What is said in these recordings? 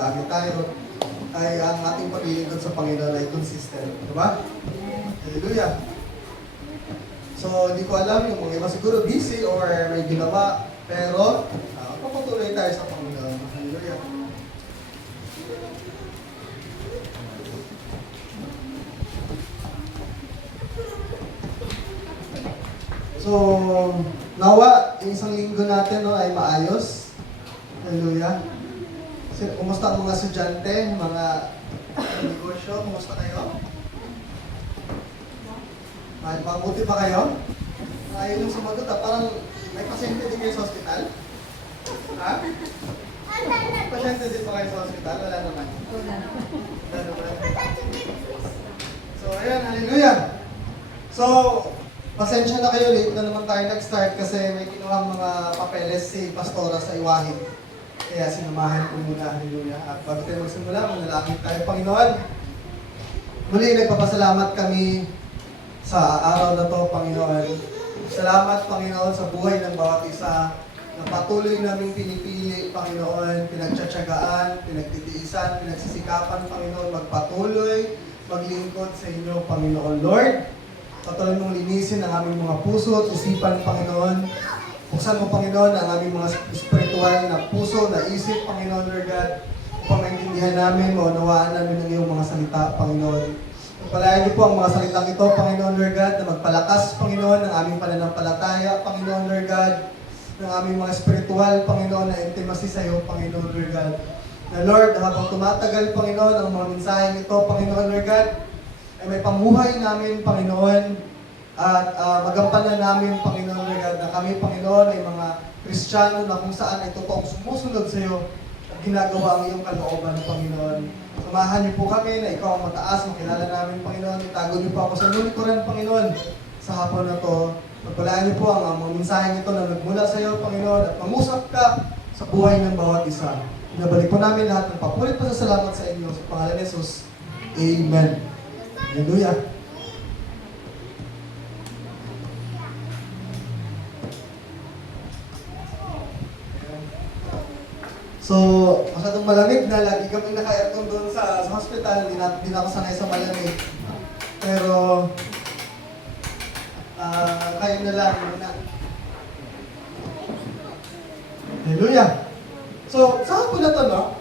magagamit tayo, ay ang ating paglilingkod sa Panginoon ay consistent. Diba? Hallelujah! So, hindi ko alam, yung mga iba siguro busy or may ginawa, pero papatuloy tayo sa Panginoon. Hallelujah! So, nawa, yung isang linggo natin ay maayos. Hallelujah! Kumusta ang mga estudyante, mga negosyo? Kumusta kayo? Mabuti pa kayo? Ayaw yung sumagot parang may pasyente din kayo sa ospital? Ha? Pasyente din pa kayo sa ospital? Wala naman. Wala naman. So, ayan, hallelujah! So, pasensya na kayo, late na naman tayo nag-start kasi may kinuhang mga papeles si Pastora sa iwahin. Kaya sinamahan ko muna, hallelujah. At bago tayo magsimula, manalangin tayo, Panginoon. Muli, nagpapasalamat kami sa araw na to, Panginoon. Salamat, Panginoon, sa buhay ng bawat isa na patuloy naming pinipili, Panginoon, pinagtsatsagaan, pinagtitiisan, pinagsisikapan, Panginoon, magpatuloy, maglingkod sa inyo, Panginoon. Lord, patuloy mong linisin ang aming mga puso at isipan, Panginoon. Buksan mo, Panginoon, ang aming mga spiritual na puso, na isip, Panginoon, Lord God, upang maintindihan namin, maunawaan namin ang iyong mga salita, Panginoon. Pagpalayan niyo po ang mga salitang ito, Panginoon, Lord God, na magpalakas, Panginoon, ng aming pananampalataya, Panginoon, Lord God, ng aming mga spiritual, Panginoon, na intimacy sa iyo, Panginoon, Lord God. Na Lord, habang tumatagal, Panginoon, ang mga mensaheng ito, Panginoon, Lord God, ay may pamuhay namin, Panginoon, at magampanan namin, Panginoon, Lord God, na kami, Panginoon, ay mga Kristiyano na kung saan ay totoong sumusunod sa iyo at ginagawa ang iyong kalooban, Panginoon. Samahan niyo po kami na ikaw ang mataas, makilala namin, Panginoon. Itago niyo po ako sa monitoran, Panginoon, sa hapon na to. Pagpalaan niyo po ang mga mensaheng ito na nagmula sa iyo, Panginoon, at mangusap ka sa buhay ng bawat isa. Pinabalik po namin lahat ng papulit pasasalamat sa inyo sa pangalan ni Jesus. Amen. Hallelujah. So, masyadong malamig na. Lagi kami naka-aircon doon sa hospital. Di na ako sanay sa malamig. Pero, kayo na lang muna. Hallelujah! So, sa hapon na to, no?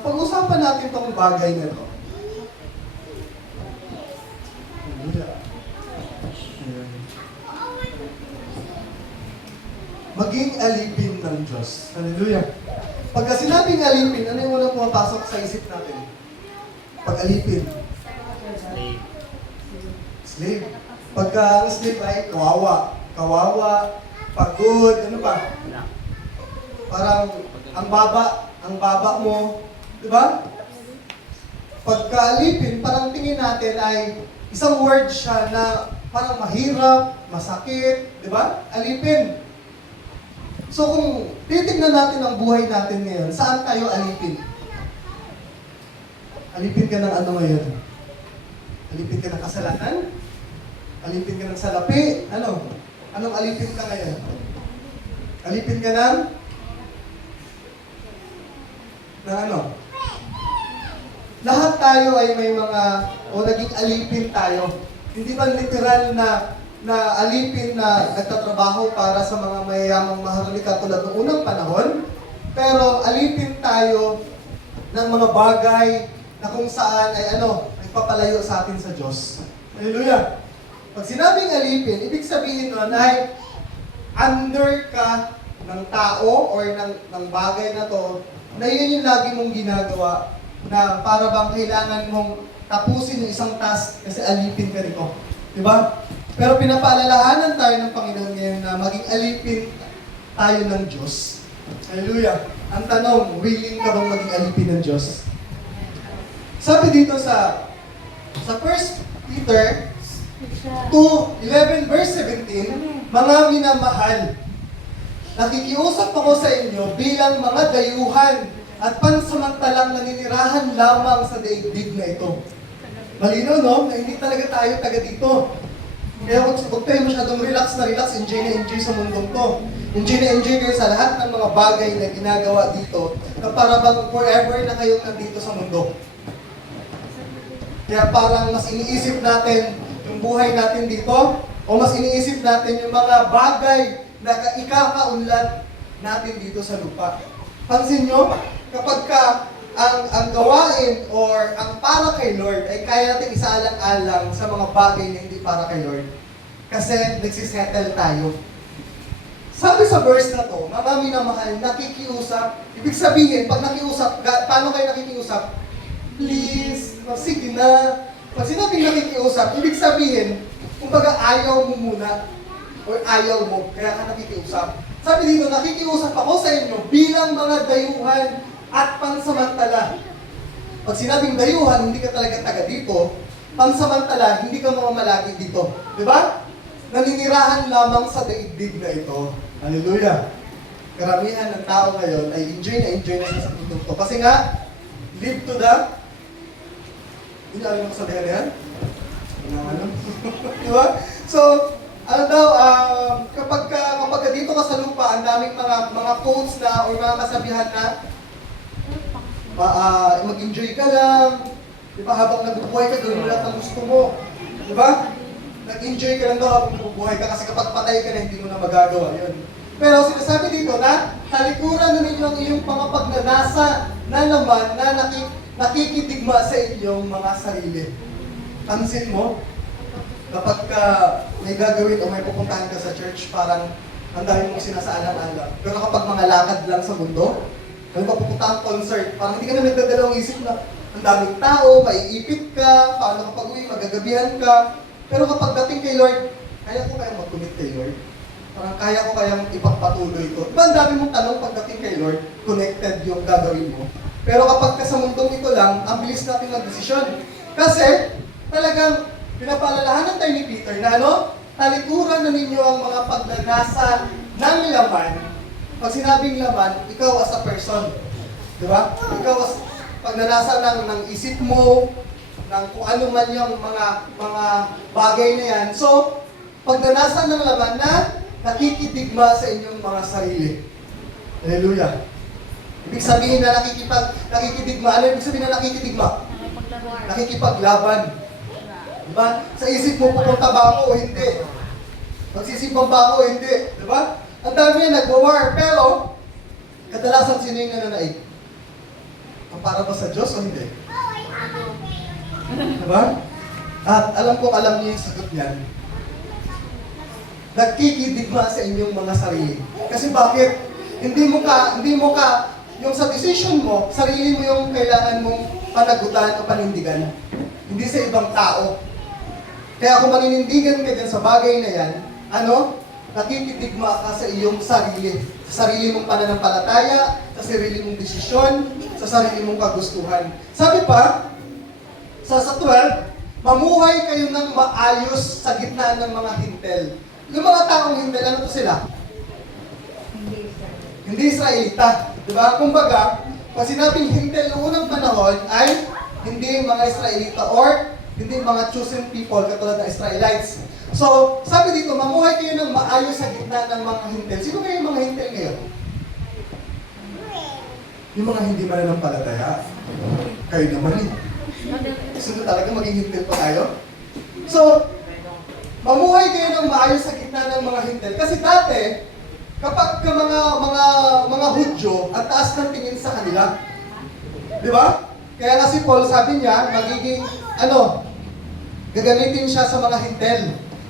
Pag-usapan natin itong bagay na to. Hallelujah! Maging alipin ng Diyos. Hallelujah! Pagka sinabing alipin, ano yung unang pumapasok sa isip natin? Pag alipin. Slave. Slave. Pagka ang slave ay kawawa. Kawawa, pagod, ano pa? Parang ang baba mo, di ba? Pagka alipin, parang tingin natin ay isang word siya na parang mahirap, masakit, di ba? Alipin. So kung titignan natin ang buhay natin ngayon, saan tayo alipin? Alipin ka ng ano ngayon? Alipin ka ng kasalanan? Alipin ka ng salapi? Ano? Anong alipin ka ngayon? Alipin ka ng ano? Lahat tayo ay may mga, o naging alipin tayo. Hindi ba literal na alipin na nagtatrabaho para sa mga mayayamang maharlika tulad ng unang panahon, pero alipin tayo ng mga bagay na kung saan ay nagpapalayo sa atin sa Diyos. Hallelujah! Pag sinabing alipin, ibig sabihin nun ay under ka ng tao or ng bagay na to, na yun yung lagi mong ginagawa na para bang kailangan mong tapusin yung isang task kasi alipin ka nito. Diba? Pero pinapaalalahanan tayo ng Panginoon ngayon na maging alipin tayo ng Diyos. Hallelujah! Ang tanong, willing ka bang maging alipin ng Diyos? Sabi dito sa 1 Peter 2:11 verse 17, mga minamahal, nakikiusap ako sa inyo bilang mga dayuhan at pansamantalang naninirahan lamang sa daigdig na ito. Malinaw, no? Na hindi talaga tayo taga dito. Kaya huwag tayo masyadong relax, enjoy na enjoy sa mundong to. Enjoy na enjoy kayo sa lahat ng mga bagay na ginagawa dito na para bang forever na kayong nandito sa mundo. Kaya parang mas iniisip natin yung buhay natin dito o mas iniisip natin yung mga bagay na ikakaunlad natin dito sa lupa. Pansin nyo, kapag ang gawain or ang para kay Lord ay kaya natin isaalang-alang sa mga bagay na hindi para kay Lord. Kasi nagsisettle tayo. Sabi sa verse na to, mga minamahal, nakikiusap. Ibig sabihin, pag nakiusap, paano kayo nakikiusap? Please, sige na. Pag sinabing nakikiusap, ibig sabihin, kumbaga ayaw mo muna or ayaw mo, kaya ka nakikiusap. Sabi dito, nakikiusap ako sa inyo bilang mga dayuhan at pansamantala. Pag sinabing dayuhan, hindi ka talaga taga dito. Pansamantala, hindi ka mamamalagi dito. Di ba? Naninirahan lamang sa daigdig na ito. Hallelujah! Karamihan ng tao ngayon ay enjoy na sa mundong to. Kasi nga, live to the... Hindi alam mo sabihin na yan? Di ba? So, ano daw, kapag dito ka sa lupa, ang daming mga quotes na o mga kasabihan na mag-enjoy ka lang, di ba? Habang nabubuhay ka, gawin mo lahat ng gusto mo. Di ba? Nag-enjoy ka lang daw habang nabubuhay ka kasi kapag patay ka na, hindi mo na magagawa yun. Pero sinasabi dito na talikuran na ninyo ang iyong mga pagnanasa na naman na nakikitigma sa inyong mga sarili. Pansin mo, kapag may gagawin o may pupuntahan ka sa church, parang ang dami mong sinasaalang-alang. Pero kapag mga lakad lang sa mundo, kung pupunta ang concert, parang hindi ka na nagdadalawang isip na ang daming tao, maiipit ka, paano kapag uwi, magagabihan ka. Pero kapag dating kay Lord, kaya ko kayang mag-commit kay Lord? Parang kaya ko kayang ipagpatuloy ko. Diba ang dami mong tanong pagdating kay Lord, connected yung gagawin mo. Pero kapag ka sa mundong ito lang, ang bilis natin mag-desisyon. Kasi talagang pinapaalalahanan tayo ni Peter na talikuran na ninyo ang mga pagnanasa ng laman. Pag sinabing laman, ikaw as a person. Diba? Ikaw as pagnanasa ng isip mo, ng kung ano man yung mga bagay na yan. So, pagnanasa ng laman na nakikidigma sa inyong mga sarili. Hallelujah. Ibig sabihin na nakikidigma. Ano ibig sabihin na nakikidigma? Nakikipaglaban. Diba? Sa isip mo, pupunta ba ako o hindi? Magsisipan ba ako o hindi? Diba? Ang dami yan, nag-war. Pero, kadalasan sino yung nananaig? Ang para ba sa Diyos o hindi? Diba? At alam niyo yung sagot niyan. Nagkikidigma sa inyong mga sarili. Kasi bakit? Hindi mo ka, yung sa decision mo, sarili mo yung kailangan mong panagutan o panindigan. Hindi sa ibang tao. Kaya kung maninindigan ka dyan sa bagay na yan, nakikidigma ka sa iyong sarili. Sa sarili mong pananampalataya, sa sarili mong desisyon, sa sarili mong kagustuhan. Sabi pa, sa 12, mamuhay kayo ng maayos sa gitna ng mga hintel. Yung mga taong hintel, ano to sila? Hindi Israelita. Diba? Kumbaga, pag sinabing hintel noong unang panahon ay hindi mga Israelita or hindi mga chosen people katulad ng Israelites. So, sabi dito, mamuhay kayo ng maayos sa gitna ng mga hintel. Sino kayo yung mga hintel ngayon? Yung mga hindi mananampalataya. Kayo naman eh. Gusto talaga maging hintel pa tayo? So, mamuhay kayo ng maayos sa gitna ng mga hintel. Kasi dati, kapag ka mga Hudyo, ang taas ng tingin sa kanila. Di ba? Kaya nga si Paul sabi niya, gagamitin siya sa mga hintel.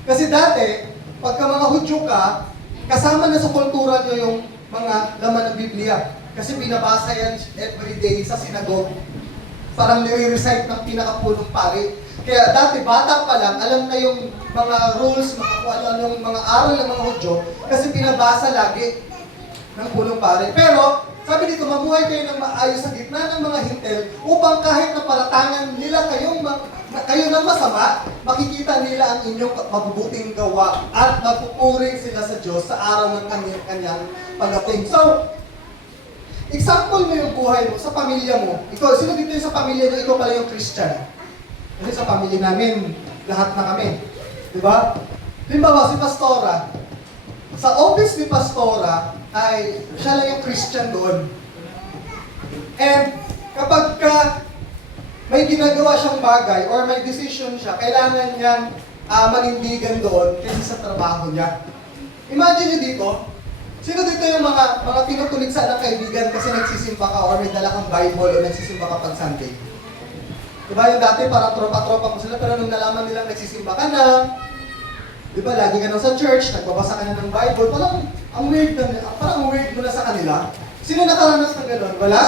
Kasi dati, pagka mga Hudyo ka, kasama na sa kultura nyo yung mga laman ng Biblia. Kasi binabasa yan everyday sa sinagogue. Parang nire-recite ng pinakapulong pari. Kaya dati, bata pa lang, alam na yung mga rules, kung ano-anong mga aral ng mga Hudyo, kasi pinabasa lagi ng pulong pari. Pero, sabi dito, mamuhay kayo ng maayos sa gitna ng mga hintel upang kahit na palatangan nila kayo ng masama, makikita nila ang inyong mabubuting gawa at magpupuring sila sa Diyos sa araw ng kanyang pagdating. So, example mo yung buhay mo sa pamilya mo. Ikaw, sino dito yung sa pamilya mo? Ikaw pala yung Christian. Kasi sa pamilya namin, lahat na kami. Diba? Limbawa, si Pastora, sa office ni Pastora, ay siya lang yung Christian doon. And kapag may ginagawa siyang bagay or may decision siya, kailangan niyang manindigan doon kasi sa trabaho niya. Imagine niyo dito, sino dito yung mga tinutuligsa ng kaibigan kasi nagsisimba ka or may dala kang Bible o nagsisimba ka pag Sunday? Diba yung dati parang tropa-tropa mo sila pero nung nalaman nilang nagsisimba ka na, diba lagi ka na sa church, nagbabasa ka na ng Bible, parang ang weird mo na sa kanila. Sino nakaranas ng gano'n? Wala?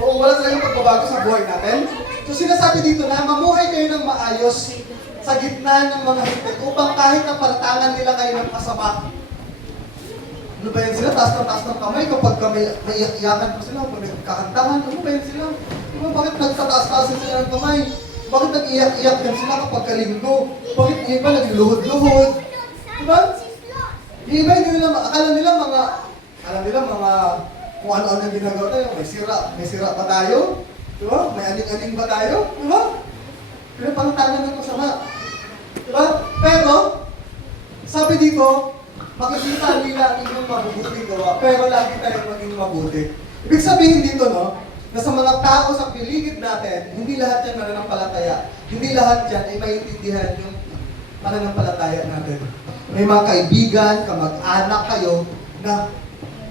Oo, wala talagang pagbabago sa buhay natin. So sinasabi dito na mamuhay kayo ng maayos sa gitna ng mga higpit upang kahit na paratangan nila kayo ng masama. Ano ba yan sila? Taas ng kamay kapag may iyak-iyakan pa sila, kapag nagkakantahan, ano ba yan sila? Diba, bakit nagtataas-taasin sila ng kamay? Bakit nag-iyak-iyak yan sila kapag kalinggo? Bakit yung iba nagluluhod-luhod? Diba? Yung iba hindi nila, akala nila mga kung ano-ano yung ginagawa tayo. May sira pa tayo? Diba? May aning-aning ba tayo? Diba? Pinapantangan ng masama. Diba? Pero, sabi dito, makikita nila ang inyong mabubuting gawa, pero lagi tayong maging mabuti. Ibig sabihin dito, no, na sa mga tao sa piligid natin, hindi lahat yan mananampalataya. Hindi lahat yan ay maintindihan yung pananampalataya natin. May mga kaibigan, kamag-anak kayo, na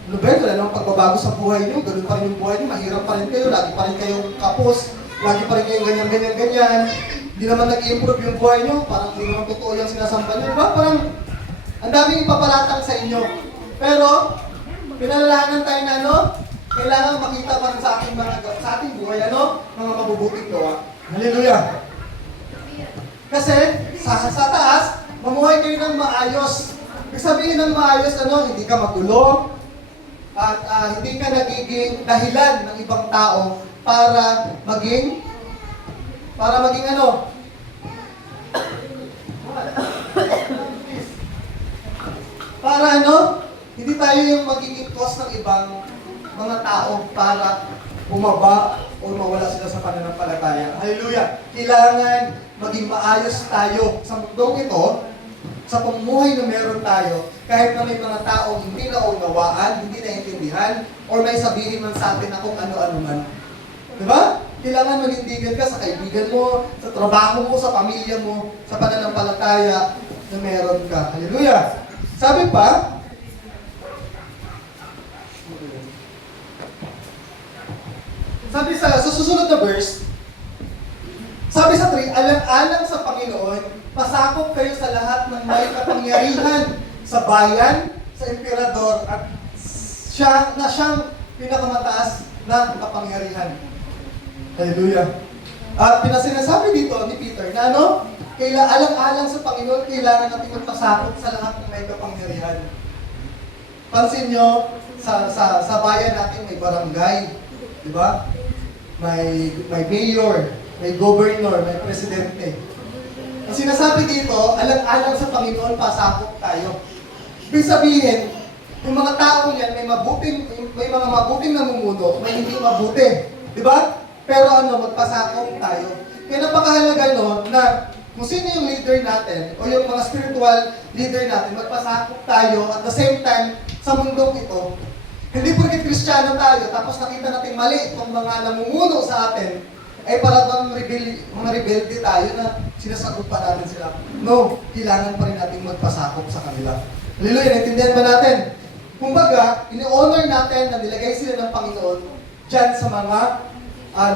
Roberto, wala namang pagbabago sa buhay niyo, ganun pa rin yung buhay niyo, mahirap pa rin kayo, lagi pa rin kayong kapos, lagi pa rin kayong ganyan. Hindi naman nag-improve yung buhay niyo, parang hindi naman totoo yung sinasamba niyo, diba? Parang ang daming ipapalatang sa inyo. Pero, pinalalahanan tayo na kailangan makita pa rin sa ating buhay, mga mabubuting gawa. Hallelujah! Kasi, sa taas, mamuhay kayo ng maayos. Ibig sabihin ng maayos, hindi ka magulo, at hindi ka nagiging dahilan ng ibang tao para maging hindi tayo yung magiging cause ng ibang mga tao para bumaba o mawala sila sa pananampalataya. Hallelujah! Kailangan maging maayos tayo sa mundong ito, sa pamumuhay na meron tayo, kahit na may mga taong hindi naunawaan, hindi naintindihan, or may sabihin man sa atin na kung ano-ano man. Diba? Kailangan manindigan ka sa kaibigan mo, sa trabaho mo, sa pamilya mo, sa pananampalataya na meron ka. Hallelujah! Sabi pa, sa susunod na verse, sabi sa 3, alang-alang sa Panginoon, pasakop kayo sa lahat ng may kapangyarihan sa bayan, sa emperador, at siyang pinakamataas na kapangyarihan. Hallelujah. At pinasinasabi dito ni Peter na alang-alang sa Panginoon, kailangan natin magpasakop sa lahat ng may kapangyarihan. Pansin nyo, sa bayan natin may barangay, di ba? May mayor, may governor, may presidente. Ang sinasabi dito, alang-alang sa Panginoon, pasakop tayo. Ibig sabihin, yung mga tao niyan, may mga mabuting namumuno, may hindi mabuti. Di ba? Pero magpasakop tayo. Kaya napakahalaga na kung sino yung leader natin, o yung mga spiritual leader natin, magpasakop tayo at the same time, sa mundong ito, hindi porket Kristiyano tayo, tapos nakita natin mali itong mga namumuno sa atin, ay para bang mga rebelde tayo na sinasagot pa natin sila. No, kailangan pa rin natin magpasakop sa kanila. Hallelujah, naintindihan ba natin? Kumbaga, ini-honor natin na nilagay sila ng Panginoon dyan sa mga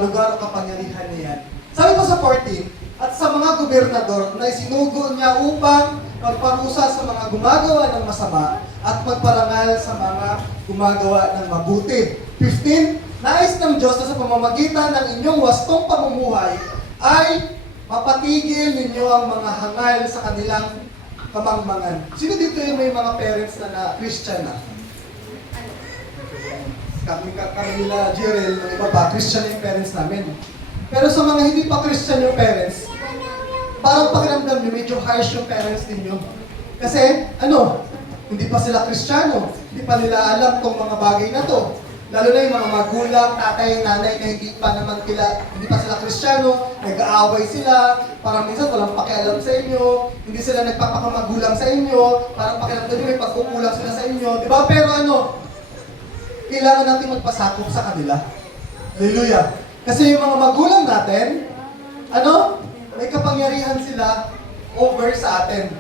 lugar o kapangyarihan niyan. Sabi pa sa 14, at sa mga gobernador na isinugo niya upang magparusa sa mga gumagawa ng masama at magparangal sa mga gumagawa ng mabuti. 15, nais ng Diyos na sa pamamagitan ng inyong wastong pamumuhay ay mapatigil ninyo ang mga hangal sa kanilang kamangmangan. Sino dito yung may mga parents na Christian na? Kami nila, Jerel, ng iba pa, Christian yung parents namin. Pero sa mga hindi pa Christian yung parents, parang pakiramdam nyo, medyo harsh yung parents ninyo. Kasi, hindi pa sila Kristiyano, hindi pa nila alam tong mga bagay na to. Lalo na yung mga magulang, tatay, nanay na hindi pa sila Kristiyano, nag-aaway sila, parang minsan walang pakialam sa inyo, hindi sila nagpapakamagulang sa inyo, parang pakialam nyo may pagkukulang sila sa inyo, di ba? Pero kailangan natin magpasakop sa kanila. Hallelujah! Kasi yung mga magulang natin, may kapangyarihan sila over sa atin.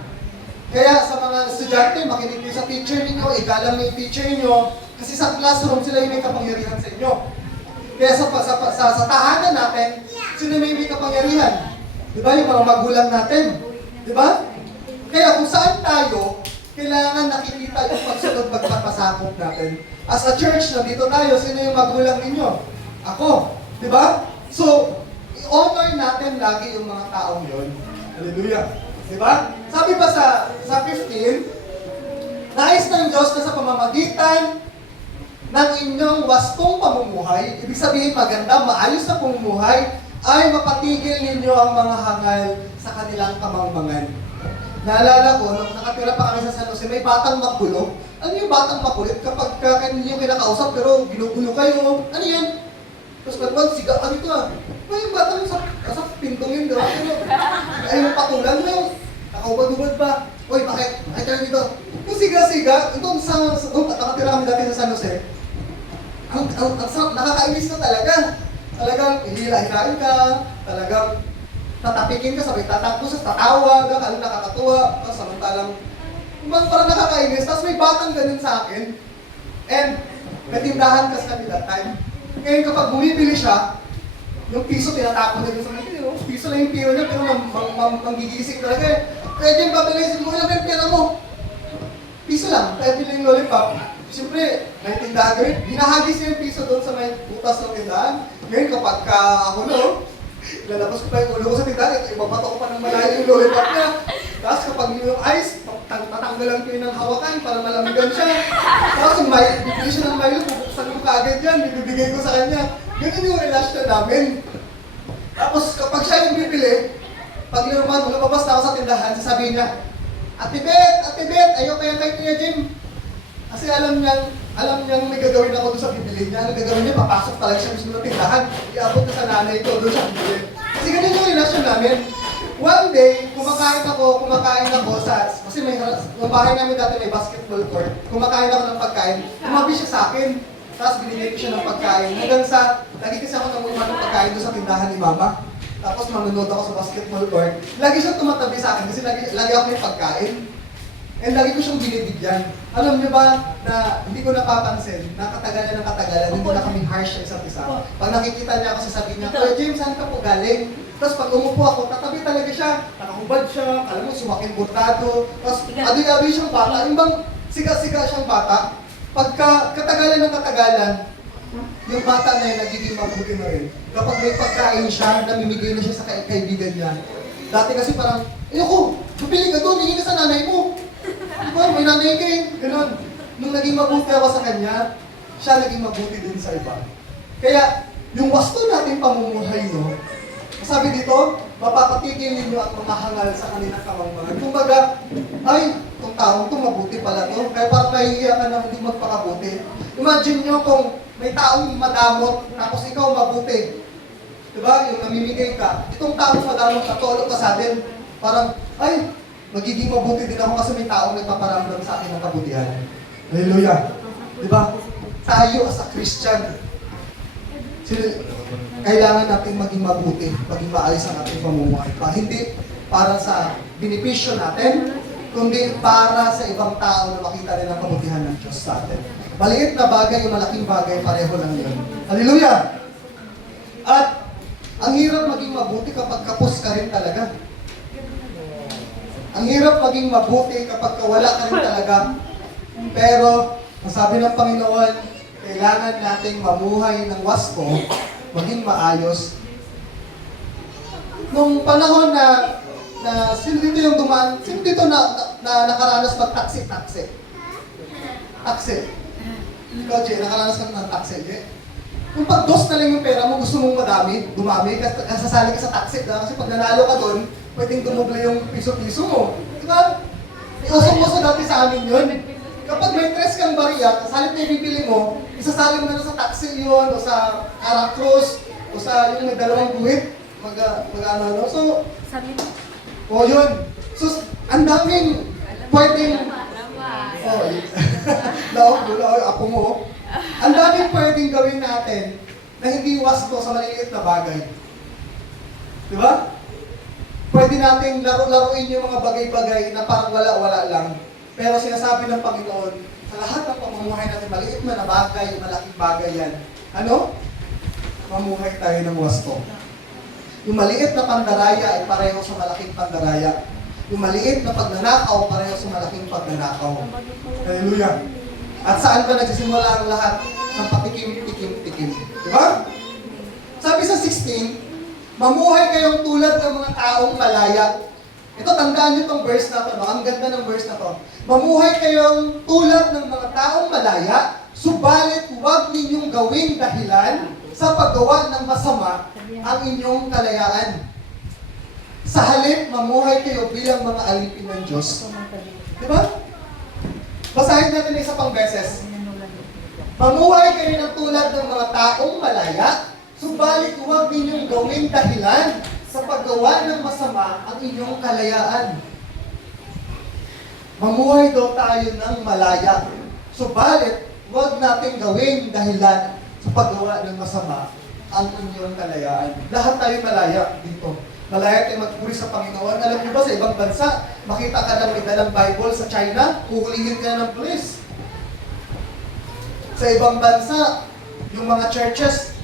Kaya sa mga estudyante, makinig niyo sa teacher niyo, igalang niyo yung teacher niyo, kasi sa classroom sila yung may kapangyarihan sa inyo. Kaya sa tahanan natin, sino may kapangyarihan? Di ba? Yung mga magulang natin. Di ba? Kaya kung saan tayo, kailangan nakikita yung pagsunod pagpapasakop natin. As a church, nandito tayo, sino yung magulang ninyo? Ako. Di ba? So, i-honor natin lagi yung mga taong yon. Hallelujah. Di ba? Sabi ba sa 15, nais ng Diyos na sa pamamagitan ng inyong wastong pamumuhay, ibig sabihin maganda, maayos na pamumuhay, ay mapatigil ninyo ang mga hangal sa kanilang kamangmangan. Naalala ko, nung nakatira pa kami sa San Jose, may batang magulo. Ano yung batang makulit? Kapag ninyo kinakausap, pero ginugulo kayo. Ano yan? Tapos pagwag, siga ka dito ah. Yung batang sa pintong yun, diba? Ayun, patulan mo yung nakaubad-ubad ba? Uy, bakit? Bakit tayo dito? Yung siga-siga, doon nakatira kami dati sa San Jose, ang sarap, nakakainis na talaga. Talagang hihila-hilain ka, talagang tatapikin ka, sabay tatakbo sa tatawa ka, kung nakakatuwa, tapos samantalang parang nakakainis. Tapos may batang ganun sa akin, and natindahan kasi kami that time. Ngayon kapag bumibili siya, yung piso tinatapon niya dun sa mga piso lang yung piro niya, pero manggigising talaga eh. Kaya dyan babalisin mo, ilang yung pera mo? Piso lang, kaya pili yung lollipop. Siyempre, may tindahan gawin. Hinahagis niya yung piso doon sa may butas ng tindahan. Ngayon kapag ako lalabas ko pa yung ulo ko sa tindahan, ibabato ko pa ng malayo yung lollipop niya. Tapos kapag yung ice, tatanggalan ko yun ng hawakan para malamigan siya. Tapos yung bibili siya ng Milo, bubuksan ko kaagad yan, bibigay ko sa kanya. Ganun yung relasyon namin. Tapos kapag siya yung bibili, pag lumabas na ako sa tindahan, sasabihin niya, Ate Bet, ayaw kaya kay Kuya Jim. Kasi alam niyang may gagawin ako doon sa bibili niya. Ang gagawin niya, papasok talaga siya mismo ng tindahan. Iabot na sa nanay ko doon sa bibili. Kasi ganun yung relasyon namin. One day, kumakain ako kasi yung bahay namin dati may basketball court. Kumakain ako ng pagkain, tumabi siya sa akin. Tapos binigay ko siya ng pagkain. Hanggang lagi kasi ako nanguha ng pagkain doon sa tindahan ni Mama. Tapos manunod ako sa basketball court. Lagi siyang tumatabi sa akin kasi lagi ako may pagkain. And lagi ko siyang binibigyan. Alam niyo ba na hindi ko napapansin na katagalan ng katagalan, hindi na kami harsh sa isa't isa. Pag nakikita niya ako, sasabihin niya, Kuya James, saan ka po galing? Tapos pag umupo ako, tatabi talaga siya. Nakahubad siya, alam mo, sumaking burtado. Tapos adoy-adoy siyang bata. Yung bang siga-siga siyang bata. Pagka katagalan ng katagalan, yung bata na yun nagiging mabuti na rin. Kapag may pagkain siya, namimigay na siya sa kaibigan niya. Dati kasi parang, ayoko, pupili ka doon, hingin ka sa nanay mo. Diba, may nanay ka eh. Ganun. Nung naging mabuti ako sa kanya, siya naging mabuti din sa iba. Kaya, yung wasto natin pamumuhay, no? Sabi dito, mapapatigil ninyo at mga hangal sa kanilang kamangmangan. Kumbaga, ay, itong taong ito, mabuti pala to. Kaya parang nahihiya ka na hindi magpakabuti. Imagine nyo kung may taong madamot, tapos ikaw mabuti. Diba? Yung namimigay ka. Itong taong madamot, katulog ka sa atin. Parang, ay, magiging mabuti din ako kasi may taong nagpaparamdam sa akin ng kabutihan. Hallelujah. Diba? Tayo as a Christian, kailangan natin maging mabuti, maging maayos ang ating pamumuhay. Hindi para sa benepisyo natin, kundi para sa ibang tao na makita rin ang kabutihan ng Diyos sa atin. Maliit na bagay, yung malaking bagay, pareho lang yun. Hallelujah! At ang hirap maging mabuti kapag kapos ka rin talaga. Ang hirap maging mabuti kapag wala ka rin talaga. Pero, sabi ng Panginoon, kailangan nating mamuhay ng wasto, maging maayos. Nung panahon na sino dito yung dumaan, sino dito na nakaranas mag-taxi? Taxi. Ikaw, Jay, nakaranas ka ng taxi, Jay? Kung pag-dos na lang yung pera mo, gusto mong dumami, kasasali ka sa taxi. Kasi pag nanalo ka doon, pwedeng dumubla yung piso-piso mo. Diba? Iusong-uso dati sa amin yun. Kapag may tres kang bariya, sa halip na ibibili mo, isasalim na sa taxi yun, o sa Aracruz, o sa yung may dalawang guhit, mag-ano. So, yun. So, ang daming pwedeng... Apo mo. Ang daming pwedeng gawin natin na hindi wasto sa maliliit na bagay. Di ba? Pwede nating laro-laruin yung mga bagay-bagay na parang wala-wala lang. Pero sinasabi ng Panginoon, sa lahat ng pamumuhay natin, maliit man na bagay, malaking bagay yan. Ano? Mamuhay tayo ng wasto. Yung maliit na pandaraya ay pareho sa malaking pandaraya. Yung maliit na pagnanakaw, pareho sa malaking pagnanakaw. Hallelujah. At saan ba nagsisimula ang lahat? Sa patikim-tikim-tikim. Di ba? Sabi sa 16, mamuhay kayong tulad ng mga taong malaya. Ito, tandaan niyo itong verse na ito. No? Ang ganda ng verse na ito. Mamuhay kayong tulad ng mga taong malaya, subalit huwag ninyong gawing dahilan sa paggawa ng masama ang inyong kalayaan. Sa halip, mamuhay kayo bilang mga alipin ng Diyos. Di ba? Basahin natin isa pang beses. Mamuhay kayo ng tulad ng mga taong malaya, subalit huwag ninyong gawing dahilan sa paggawa ng masama ang inyong kalayaan. Mamuhay daw tayo ng malaya, subalit huwag natin gawing dahilan sa paggawa ng masama ang inyong kalayaan. Lahat tayo malaya dito. Malaya tayo magpuri sa Panginoon. Alam niyo ba, sa ibang bansa, makita ka ng may dalang Bible sa China, huhulihin ka ng pulis. Sa ibang bansa, yung mga churches,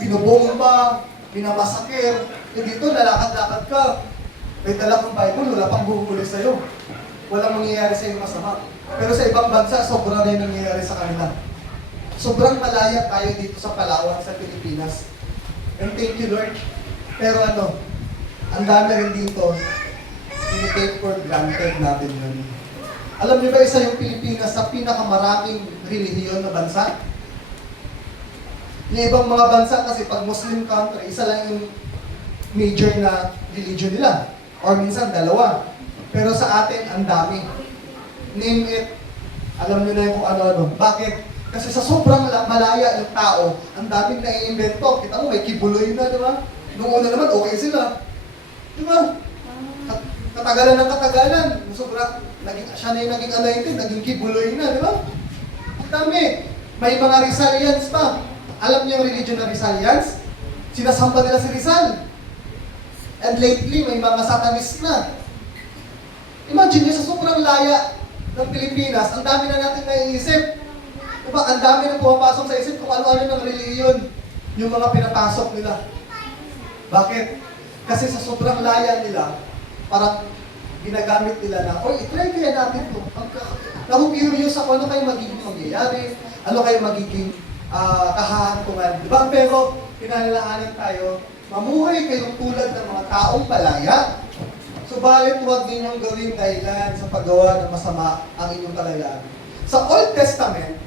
binubomba, binamasakir. Dito, lalakad-lakad ka. May dala kang Bible, wala pang huhuli sa'yo. Walang mangyayari sa'yo masama. Pero sa ibang bansa, sobrang na yung nangyayari sa kanila. Sobrang malaya tayo dito sa Palawan, sa Pilipinas. And thank you, Lord. Pero ang dami rin dito, ini-take for granted natin yun. Alam niyo ba, isa yung Pilipinas sa pinakamaraming relihiyon na bansa? Yung ibang mga bansa kasi pag Muslim country, isa lang yung major na religion nila. Or minsan dalawa. Pero sa atin, ang dami. Name it. Alam niyo na yung kung ano-ano. Bakit? Kasi sa sobrang malaya yung tao, ang daming nai-invento. Kita mo, may kibuloy na, di ba? Noong una naman, okay sila. Di ba? Katagalan ng katagalan. Sobrang, siya na yung naging anointed, naging kibuloy na, di ba? Ang dami. May mga Rizalians pa. Alam niyo yung religion ng Rizalians? Sinasamba nila si Rizal. And lately, may mga satanist na. Imagine niyo, sa sobrang laya ng Pilipinas, ang dami na natin naiisip. Diba? Ang dami na pumapasok sa isip kung ano-ano ng reliyon yung mga pinapasok nila. Bakit? Kasi sa sobrang laya nila, parang ginagamit nila na, oy, itry kaya natin ito. Naku-curious ako, ano kayo magiging mangyayari? Ano kayo magiging kahahantungan? Diba? Pero, pinalalahanan tayo, mamuhay kayong tulad ng mga taong palaya. Subalit, huwag ninyong gawin dahilan sa paggawa ng masama ang inyong kalayaan. Sa Old Testament,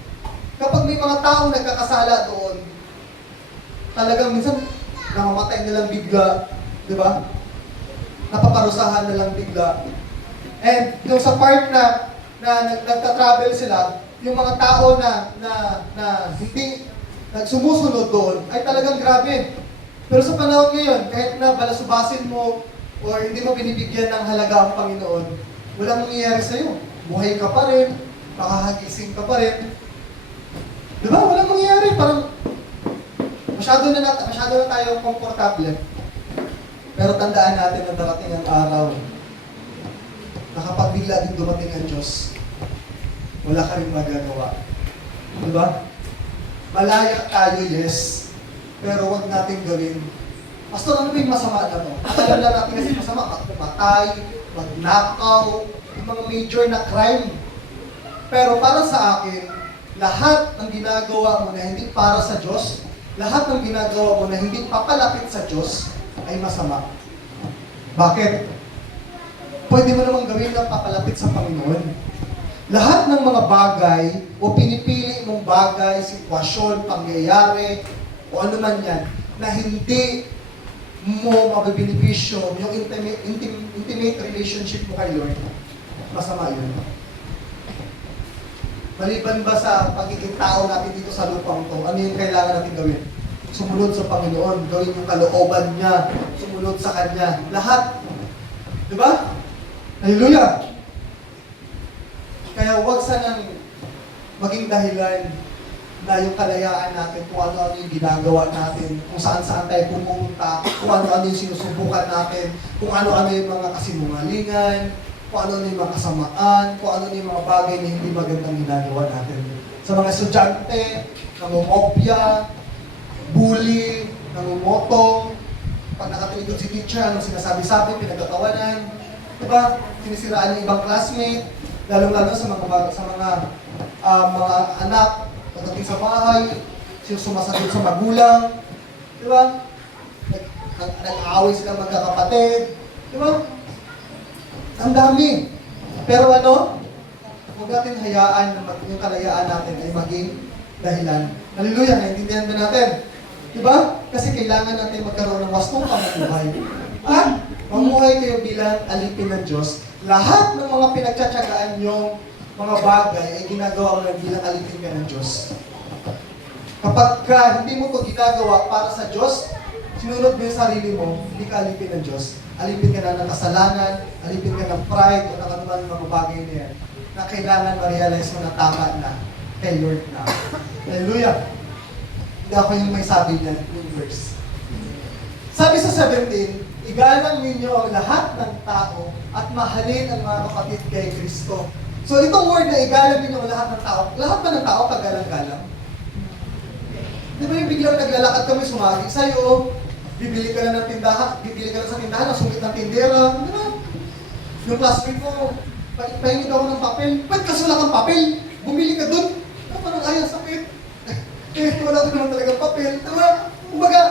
kapag may mga taong nagkakasala doon, talagang minsan namamatay na lang bigla, di ba? Napaparusahan na lang bigla. And yung sa part na nagta-travel sila, yung mga tao na hindi nagsumusunod doon, ay talagang grabe. Pero sa panahon ngayon, kahit na balasubasin mo o hindi mo binibigyan ng halaga ang Panginoon, walang mangyayari sa'yo. Buhay ka pa rin, makahagising ka pa rin. Di ba? Walang mangyayari. Parang masyado na tayo komportable. Pero tandaan natin na darating ang araw na kapag bigla din dumating ang Diyos, wala ka rin magagawa. Di ba? Malaya tayo, yes. Pero huwag natin gawin. Pastor, ano ba yung masama na to? Alam lang natin kasi masama, magpatay, magnakaw, yung mga major na crime. Pero para sa akin, lahat ng ginagawa mo na hindi para sa Diyos, lahat ng ginagawa mo na hindi papalapit sa Diyos, ay masama. Bakit? Pwede mo namang gawin ang papalapit sa Panginoon. Lahat ng mga bagay o pinipili mong bagay, sitwasyon, pangyayari, o ano man yan, na hindi mo mabibinipisyo yung intimate relationship mo kay Lord, masama yun. Maliban ba sa pagiging tao natin dito sa lupang to, ano yung kailangan natin gawin? Sumunod sa Panginoon, gawin yung kalooban niya, sumunod sa Kanya. Lahat. Di ba? Hallelujah! Kaya huwag sanang maging dahilan na yung kalayaan natin, kung ano-ano yung ginagawa natin, kung saan-saan tayo pumunta, kung ano-ano yung sinusubukan natin, kung ano-ano yung mga kasinungalingan, kung ano-ano yung mga kasamaan, kung ano-ano yung mga bagay na hindi magandang ginagawa natin. Sa mga estudyante, nangumopya, bully, nangumotong, pag nakatiligod si teacher, anong sinasabi-sabi, pinagtatawanan, diba? Sinisiraan yung ibang classmate, lalong-lalo sa mga anak, pagdating sa bahay, sumasagot sa magulang, di ba? Nag-aaway sila magkakapatid, di ba? Ang dami. Pero huwag natin hayaan na yung kalayaan natin ay maging dahilan. Hallelujah, naintindihan ba natin? Di ba? Kasi kailangan natin magkaroon ng wastong pamumuhay. At mamuhay kayo bilang alipin ng Diyos. Lahat ng mga pinagtsatsagaan yung mga bagay ay ginagawa mo lang bilang alipin ka ng Diyos. Kapag hindi mo ito ginagawa para sa Diyos, sinunod mo yung sarili mo, hindi ka alipin ng Diyos. Alipin ka na ng kasalanan, alipin ka ng pride, o ng anuman mga bagay na yan, na kailangan ma-realize mo na tama na kay Lord na. Hallelujah! Hindi ako yung may sabi niya, yung verse. Sabi sa 17, igalang ninyo ang lahat ng tao at mahalin ang mga kapatid kay Kristo. So itong word na igalang ninyo ang lahat ng tao, lahat ba ng tao kagalang-galang? Di ba yung biglang naglalakad kami, sumagi sa'yo, bibili ka na ng tindahan, bibili ka na sa tindahan, ang sungit ng tindera, di ba? Yung classmate mo, pahingin ako ng papel, ba't kasulak ang papel? Bumili ka dun, parang ayaw, sakit. Wala ko naman talagang papel, di ba? Kumbaga,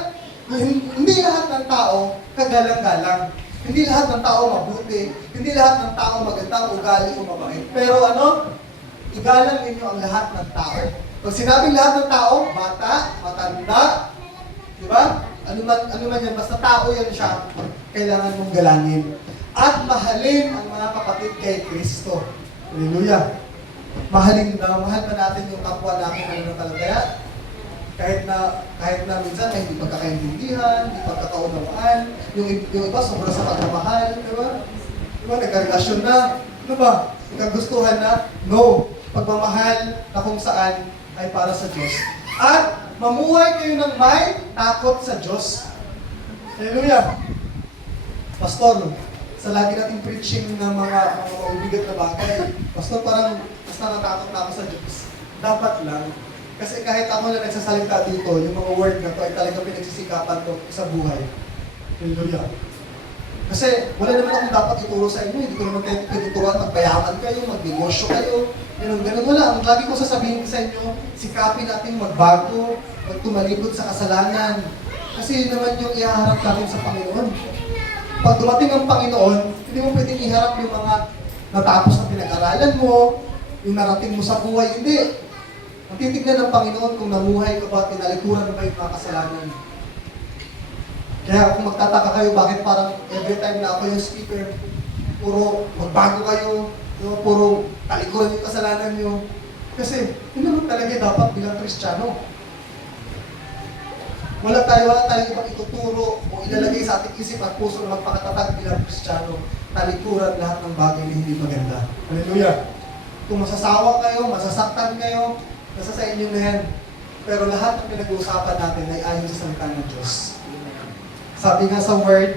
hindi lahat ng tao kagalang-galang. Hindi lahat ng tao mabuti. Hindi lahat ng tao magandang ugali o mabait. Pero igalang ninyo ang lahat ng tao. Pag sinabing lahat ng tao, bata, matanda, di ba? Ano man yan, basta tao yan siya, kailangan mong galangin. At mahalin ang mga kapatid kay Kristo. Hallelujah! Mahal pa natin yung kapwa natin na nananampalataya. Kahit na minsan may hindi pagkakaintindihan, hindi pagkakaunawaan, yung iba sobra sa pagmamahal, di ba? Di ba, nagkarelasyon na, ano ba? Nagkagustuhan na? No. Pagmamahal na kung saan ay para sa Diyos. At mamuhay kayo ng may takot sa Diyos. Hallelujah! Pastor, sa lagi nating preaching ng mga mabibigat na bagay, Pastor, parang basta natakot na ako sa Diyos. Dapat lang. Kasi kahit ako na nagsasalita dito, yung mga word na to ay talagang pinagsisikapan ko sa buhay. Hallelujah. Kasi wala naman akong dapat ituro sa inyo. Hindi ko naman kayo pinuturuan, magpayaman kayo, magnegosyo kayo. Ganun. Wala. Ang lagi ko sasabihin sa inyo, sikapin natin magbago, magtumalibot sa kasalanan. Kasi yun naman yung ihaharap natin sa Panginoon. Pag dumating ang Panginoon, hindi mo pwedeng iharap yung mga natapos na pinag-aralan mo, yung narating mo sa buhay. Hindi. Ang titignan ng Panginoon kung namuhay ka ba, tinalikuran mo ba yung mga kasalanan. Kaya kung magtataka kayo, bakit parang every time na ako yung speaker, puro magbago kayo, puro talikuran yung kasalanan nyo. Kasi, yun naman talaga dapat bilang Kristiyano. Wala tayo ibang ituturo o ilalagay sa ating isip at puso na magpakatatag bilang Kristiyano. Talikuran lahat ng bagay na hindi maganda. Hallelujah! Kung masasawa kayo, masasaktan kayo, nasa sa inyo na yan. Pero lahat ng pinag-uusapan natin ay ayon sa salita ng Diyos. Sabi nga sa word,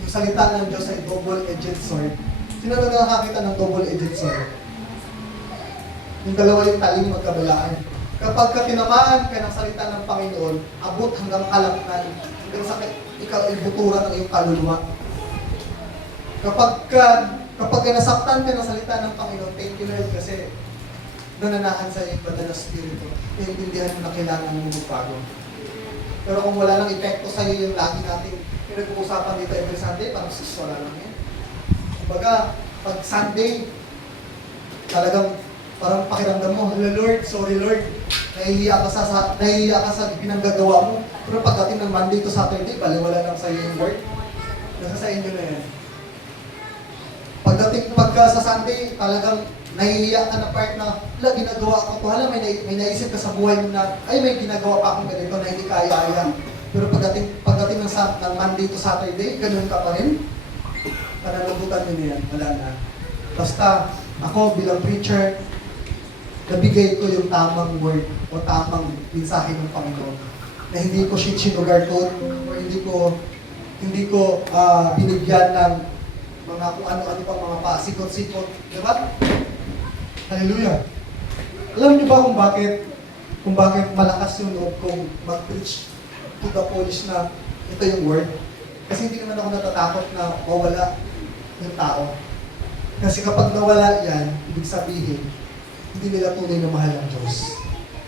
yung salita ng Diyos ay double-edged sword. Sino na nakakita ng double-edged sword? Yung dalawa yung taling magkabalaan. Kapag tinamaan ka ng salita ng Panginoon, abot hanggang kalaknan, hanggang sa ibuturan ng iyong kaluluwa. Kapag nasaktan ka ng salita ng Panginoon, thank you Lord kasi nananahan sa iyong banal na spirito, naiintindihan mo na kailangan mo magbago. Pero kung wala nang epekto sa iyo yung lagi nating pinag-uusapan dito every Sunday, parang wala lang yan. Kumbaga, pag Sunday, talagang parang pakiramdam mo, hello Lord, sorry Lord, nahihiya ka sa pinanggagawa mo. Pero pagdating ng Monday to Saturday, baliwala lang sa iyo yung word. Nasa sa inyo na yan. Pagka sa Sunday, talagang nahihiya ka na part na, wala, ginagawa ko to. Hala, may naisip ka sa buhay mo na, ay, may ginagawa pa akong ganito na hindi kaya-aya. Pero pagdating ng Monday to Saturday, ganun ka pa rin. Pananagutan mo niyan, wala na. Basta, ako bilang preacher, nabigay ko yung tamang word o tamang mensahe ng Panginoon. Na hindi ko sinugarton o hindi ko binigyan ng mga kung ano-ano pang mga pasikot-sikot. Diba? Hallelujah! Alam niyo ba kung bakit malakas yung loob kong mag-preach to the polish na ito yung word? Kasi hindi naman ako natatakot na mawala yung tao. Kasi kapag nawala yan, ibig sabihin, hindi nila tunay na mahal ang Diyos.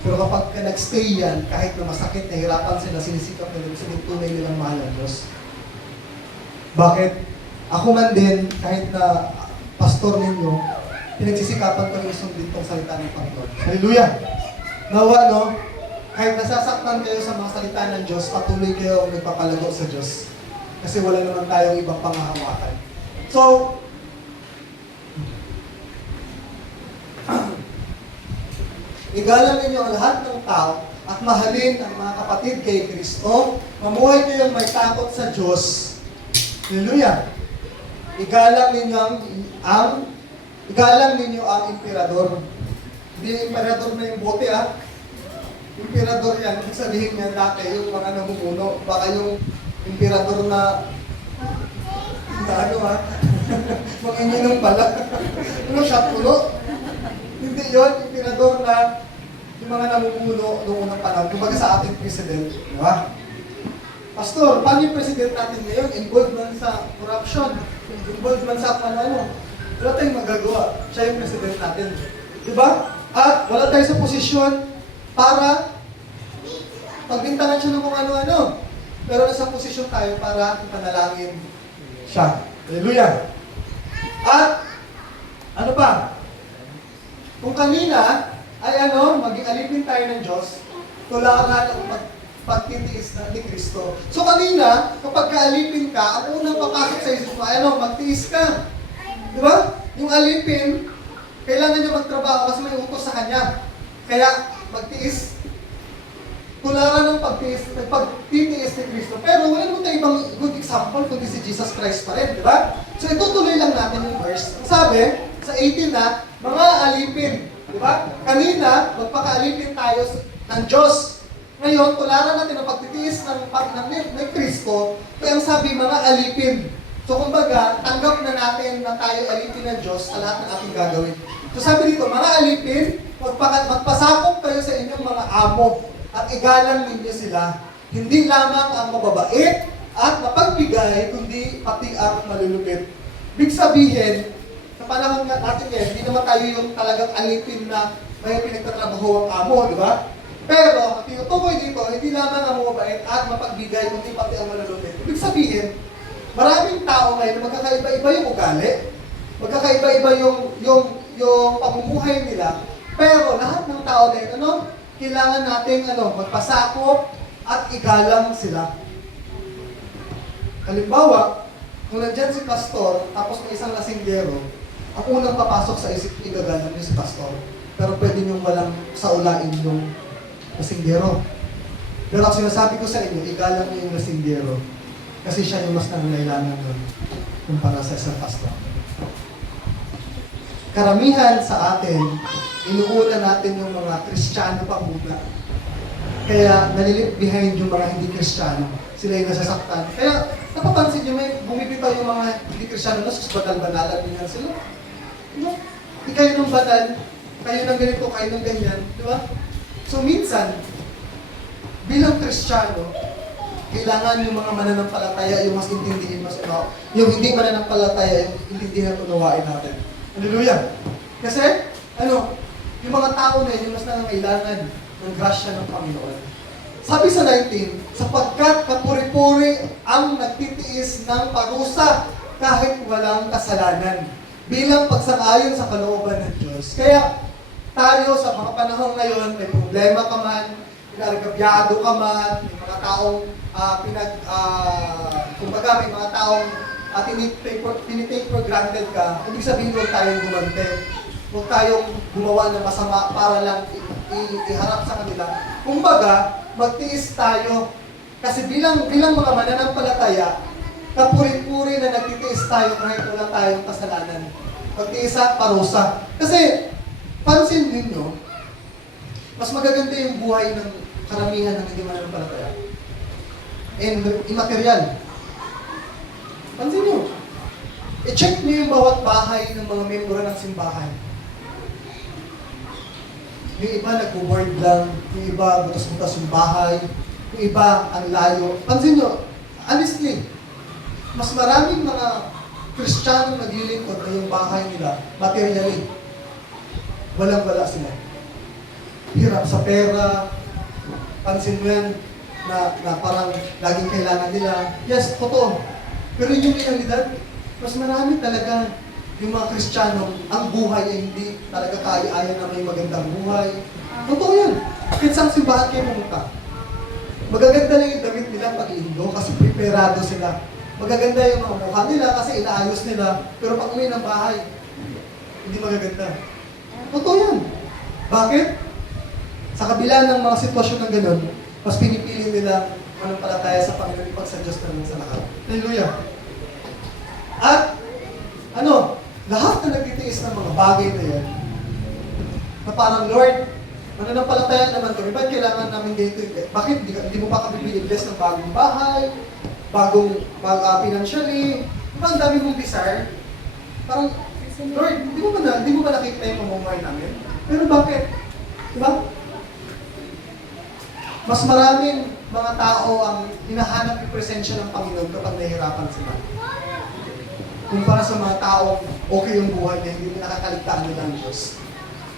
Pero kapag nag-stay yan, kahit na masakit, nahirapan sila, sinisikap nila, tunay nilang mahal ang Diyos. Bakit? Ako man din, kahit na pastor ninyo, pinagsisikapan ko rin sundin itong salita ng Panginoon. Hallelujah! Nawa, no? Kahit nasasaktan kayo sa mga salita ng Diyos, patuloy kayo nagpapalago sa Diyos. Kasi wala naman tayong ibang pangahawakan. So, igalang ninyo ang lahat ng tao at mahalin ang mga kapatid kay Kristo. Mamuhay kayong may takot sa Diyos. Hallelujah! Igalang ninyo ang emperador. Hindi yung emperador na yung bote, ha? Emperador yan. Ibig sabihin niya dati yung mga namumuno. Baka yung emperador na ano, ha? Mag-iminong pala. Ano, shot puno? Hindi yun, emperador na yung mga namumuno noong unang panahon. Kumbaga sa ating president. Di ba? Pastor, paano yung president natin ngayon? Involved man sa corruption. Involved man sa ano. Wala tayong magagawa. Siya yung president natin. Di ba? At wala tayo sa posisyon para pagbintangan siya ng kung ano-ano. Pero nasa posisyon tayo para ipanalangin siya. Hallelujah! At, ano pa? Kung kanina ay maging alipin tayo ng Diyos, tularan ang pagtitiis ni Kristo. So kanina, kapag kaalipin ka, ang unang papasok sa isip mo, magtiis ka. Di ba? Yung alipin, kailangan niya magtrabaho kasi may utos sa kanya. Kaya, magtiis. Tularan ng pagtitiis ni Kristo. Pero wala naman tayo ibang good example kundi si Jesus Christ pa rin, di ba? So itutuloy lang natin yung verse. Sabi, sa 18 na, mga alipin. Di ba? Kanina, magpaka-alipin tayo ng Diyos. Ngayon, tularan natin ang pagtitiis ng Kristo, kaya ang sabi, mga alipin. So kumbaga, tanggap na natin na tayo alipin ng Diyos sa lahat ng ating gagawin. So sabi dito, mga alipin, magpasakop kayo sa inyong mga amo at igalang ninyo sila. Hindi lamang ang mababait at mapagbigay, kundi pati ang malulupit. Big sabihin, sa panahon natin ngayon, hindi naman tayo yung talagang alipin na may pinagtatrabaho ang amo, di ba? Pero, ang tinutukoy dito, hindi lamang ang mababait at mapagbigay, kundi pati ang malulupit. Ibig sabihin, maraming tao ngayon na magkakaiba-iba yung ugali, magkakaiba-iba yung pamumuhay nila, pero lahat ng tao na yun, kailangan natin magpasakop at igalang sila. Halimbawa, kung nandyan si pastor, tapos may isang lasinggero, ang unang papasok sa isip, igagalang niyo si pastor. Pero pwede niyong walang saulain yung lasinggero. Pero ang sinasabi ko sa inyo, igalang niyo yung lasinggero. Kasi siya yung mas nangangailangan nun kumpara sa isang pastor. Karamihan sa atin, inuuna natin yung mga Kristiyano pa muna. Kaya nalilip behind yung mga hindi Kristiyano. Sila yung nasasaktan. Kaya napapansin nyo, may bumibitaw yung mga hindi Kristiyano na sus banal-banalan nyo sila. Diba? Di kayo ng banal, kayo ng ganito, kayo ng ganyan. Diba? So minsan, bilang Kristiyano, kailangan yung mga mananampalataya, yung mas intindihin, yung hindi mananampalataya, yung intindihin at unawain natin. Hallelujah! Kasi, yung mga tao na yun, yung mas nangangailangan ng grasya ng Panginoon. Sabi sa 19, sapagkat kapuri-puri ang nagtitiis ng parusa kahit walang kasalanan bilang pagsang-ayon sa kalooban ng Diyos. Kaya tayo sa mga panahon ngayon, may problema ka man, pinaragabyado ka man, may mga taong kumbaga may mga taong tinitake for granted ka, ibig sabihin huwag tayong gumante. Huwag tayong gumawa ng masama para lang iharap sa kanila. Kumbaga, magtiis tayo. Kasi bilang mga mananampalataya, kapuri-puri na nagtitiis tayo kahit wala tayong kasalanan. Magtiis sa parusa. Kasi, pansin ninyo, mas magaganda yung buhay ng karamihan ng hindi mananampalataya. And immaterial. Pansin nyo. I-check nyo yung bawat bahay ng mga membro ng simbahan. Yung iba nag-board lang, yung iba butas-butas yung bahay, yung iba ang layo. Pansin nyo, honestly, mas maraming mga Kristiyanong naglilingkod na yung bahay nila, materially. Walang-wala sila. Hirap sa pera, pansin mo yan, na parang laging kailangan nila. Yes, totoo. Pero yung realidad, mas marami talaga yung mga Kristiyano, ang buhay ay hindi talaga kaya-aya na may magandang buhay. Totoo yan. Kahit saan simbahan kayo pumunta. Magaganda lang yung damit nila pag-iindo kasi preparado sila. Magaganda yung mga mukha nila kasi inaayos nila. Pero pag uwi ng bahay, hindi magaganda. Totoo yan. Bakit? Sa kabila ng mga sitwasyon ng ganun, mas pinipili nila manampalataya sa Panginoon ipag sa Diyos na sa lahat. Hallelujah. At, lahat na nagtitiis ng mga bagay na yan, na parang, Lord, mananampalataya naman kami, ba't kailangan namin ganito? Bakit hindi mo pa kami binibless ng bagong bahay, bagong financially, diba ang dami mong desire? Parang, Lord, hindi mo ba nakikita yung pamumuhay namin? Pero bakit? Diba? Mas maraming mga tao ang hinahanap yung presensya ng Panginoon kapag nahihirapan sila. Kumpara sa mga taong okay yung buhay na hindi nakakaligtaan nila ng Diyos.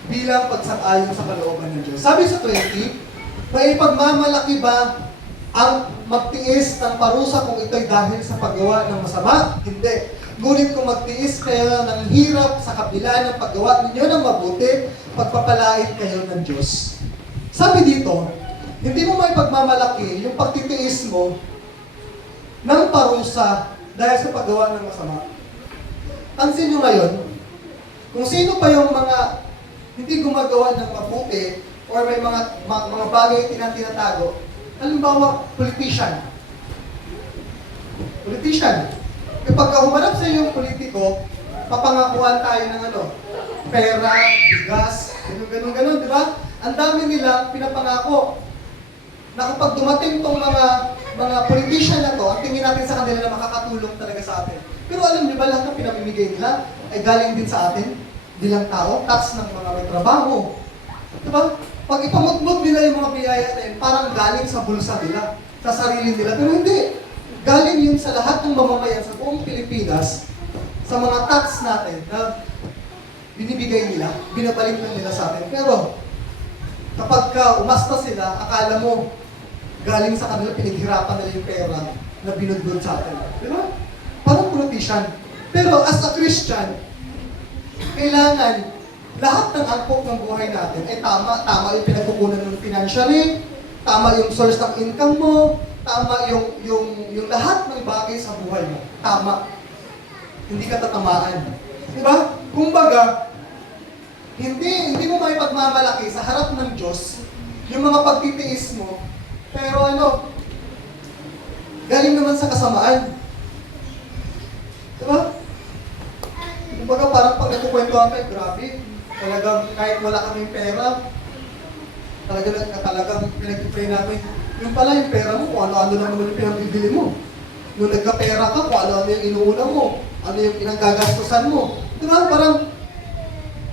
Bilang pagsang-ayon sa kalooban ng Diyos. Sabi sa 20, may ipagmamalaki ba ang magtiis ng parusa kung ito'y dahil sa paggawa ng masama? Hindi. Ngunit kung magtiis kayo ng hirap sa kabila ng paggawa ninyo ng mabuti, pagpapalain kayo ng Diyos. Sabi dito, hindi mo may pagmamalaki yung pagtitiis mo ng parusa dahil sa paggawa ng masama. Pansin nyo ngayon, kung sino pa yung mga hindi gumagawa ng mabuti or may mga bagay tinatago, halimbawa, politician. Kapag humanap sa iyo yung politiko, papangakuan tayo ng pera, bigas, ganun, di ba? Ang dami nila pinapangako na kapag dumating tong mga politician na to, ang tingin natin sa kanila na makakatulong talaga sa atin. Pero alam niyo ba, lahat ng pinamimigay nila ay galing din sa atin bilang tao, tax ng mga may trabaho. Diba? Pag ipamutmut nila yung mga biyaya na yun, parang galing sa bulsa nila, sa sarili nila. Pero hindi. Galing yun sa lahat ng mamamayan sa buong Pilipinas, sa mga tax natin na binibigay nila, binabalik lang nila sa atin. Pero, kapag umasta sila, akala mo, galing sa kanila, pinaghirapan nila yung pera na binudbud sa atin. Diba? Parang politician. Pero as a Christian, kailangan lahat ng angkop ng buhay natin ay tama yung pinagkukunan ng financially, tama yung source ng income mo, tama yung lahat ng bagay sa buhay mo. Tama. Hindi ka tatamaan. Diba? Kumbaga, hindi mo may pagmamalaki sa harap ng Diyos yung mga pagtitiis mo, pero galing naman sa kasamaan. Diba? Kumbaga parang pag nagkukwentuhan kayo, grabe, talagang kahit wala kaming pera, talagang pinag-pray namin. Yung pala yung pera mo, kung ano-ano naman yung pinabibili mo. Nung nagka-pera ka, kung ano-ano yung inuuna mo, ano yung inanggagastusan mo. Diba? Parang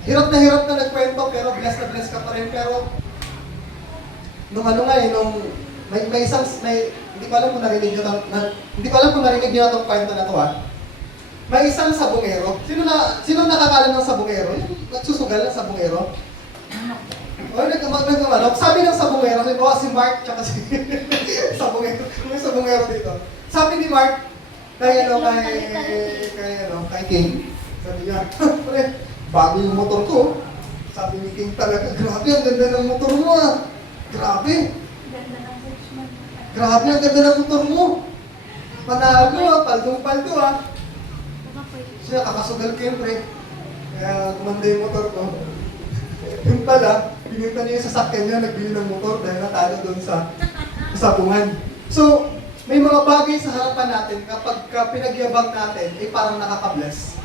hirap na nagkwento, pero bless ka pa rin. Pero nung hindi ko alam kung narinig nyo na itong kwento na to May isang sabongero. Sino nakakalam ng sabongero? Yung nagsusugal ng sabongero? O, nagkamalok. Sabi ng sabongero, halimbawa si Mark, tsaka si sabongero. May sabongero dito. Sabi ni Mark, kay King, sabi niya, bago yung motor ko. Sabi ni King talaga, grabe, ang ganda ng motor mo Grabe. Grabe, ang ganda ng motor mo. Panalo paldong-paldo Siya, kakasugal ko yun, pre. Kaya gumanda yung motor ko. Yung pala, pinunta niya yung sasakyan niya, nagbili ng motor dahil natalo doon sa sabungan. So, may mga bagay sa harapan natin kapag pinagyabang natin, ay parang nakaka-bless.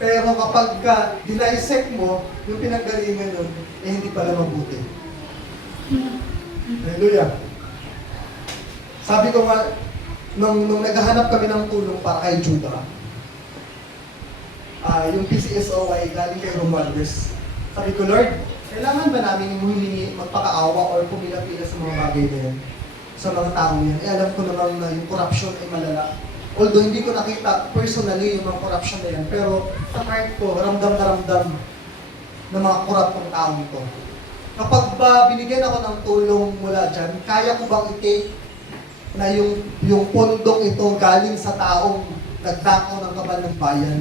Pero kapag dinaisect mo, yung pinanggalingan nun, eh hindi pala mabuti. Hallelujah. Sabi ko nga, nung naghahanap kami ng tulong para kay Judah, yung PCSOY galing kay Romualdez. Sabi ko, Lord, kailangan ba namin humingi, magpakaawa or pumila-pila sa mga bagay na yan? Sa mga tao yan. Alam ko naman na yung corruption ay malala. Although hindi ko nakita personally yung mga corruption na yan, pero sa heart ko, ramdam na ramdam ng mga corrupt ng tao ito. Kapag ba binigyan ako ng tulong mula dyan, kaya ko bang i-take na yung pondong ito galing sa taong nagdakaw ng kabal ng bayan?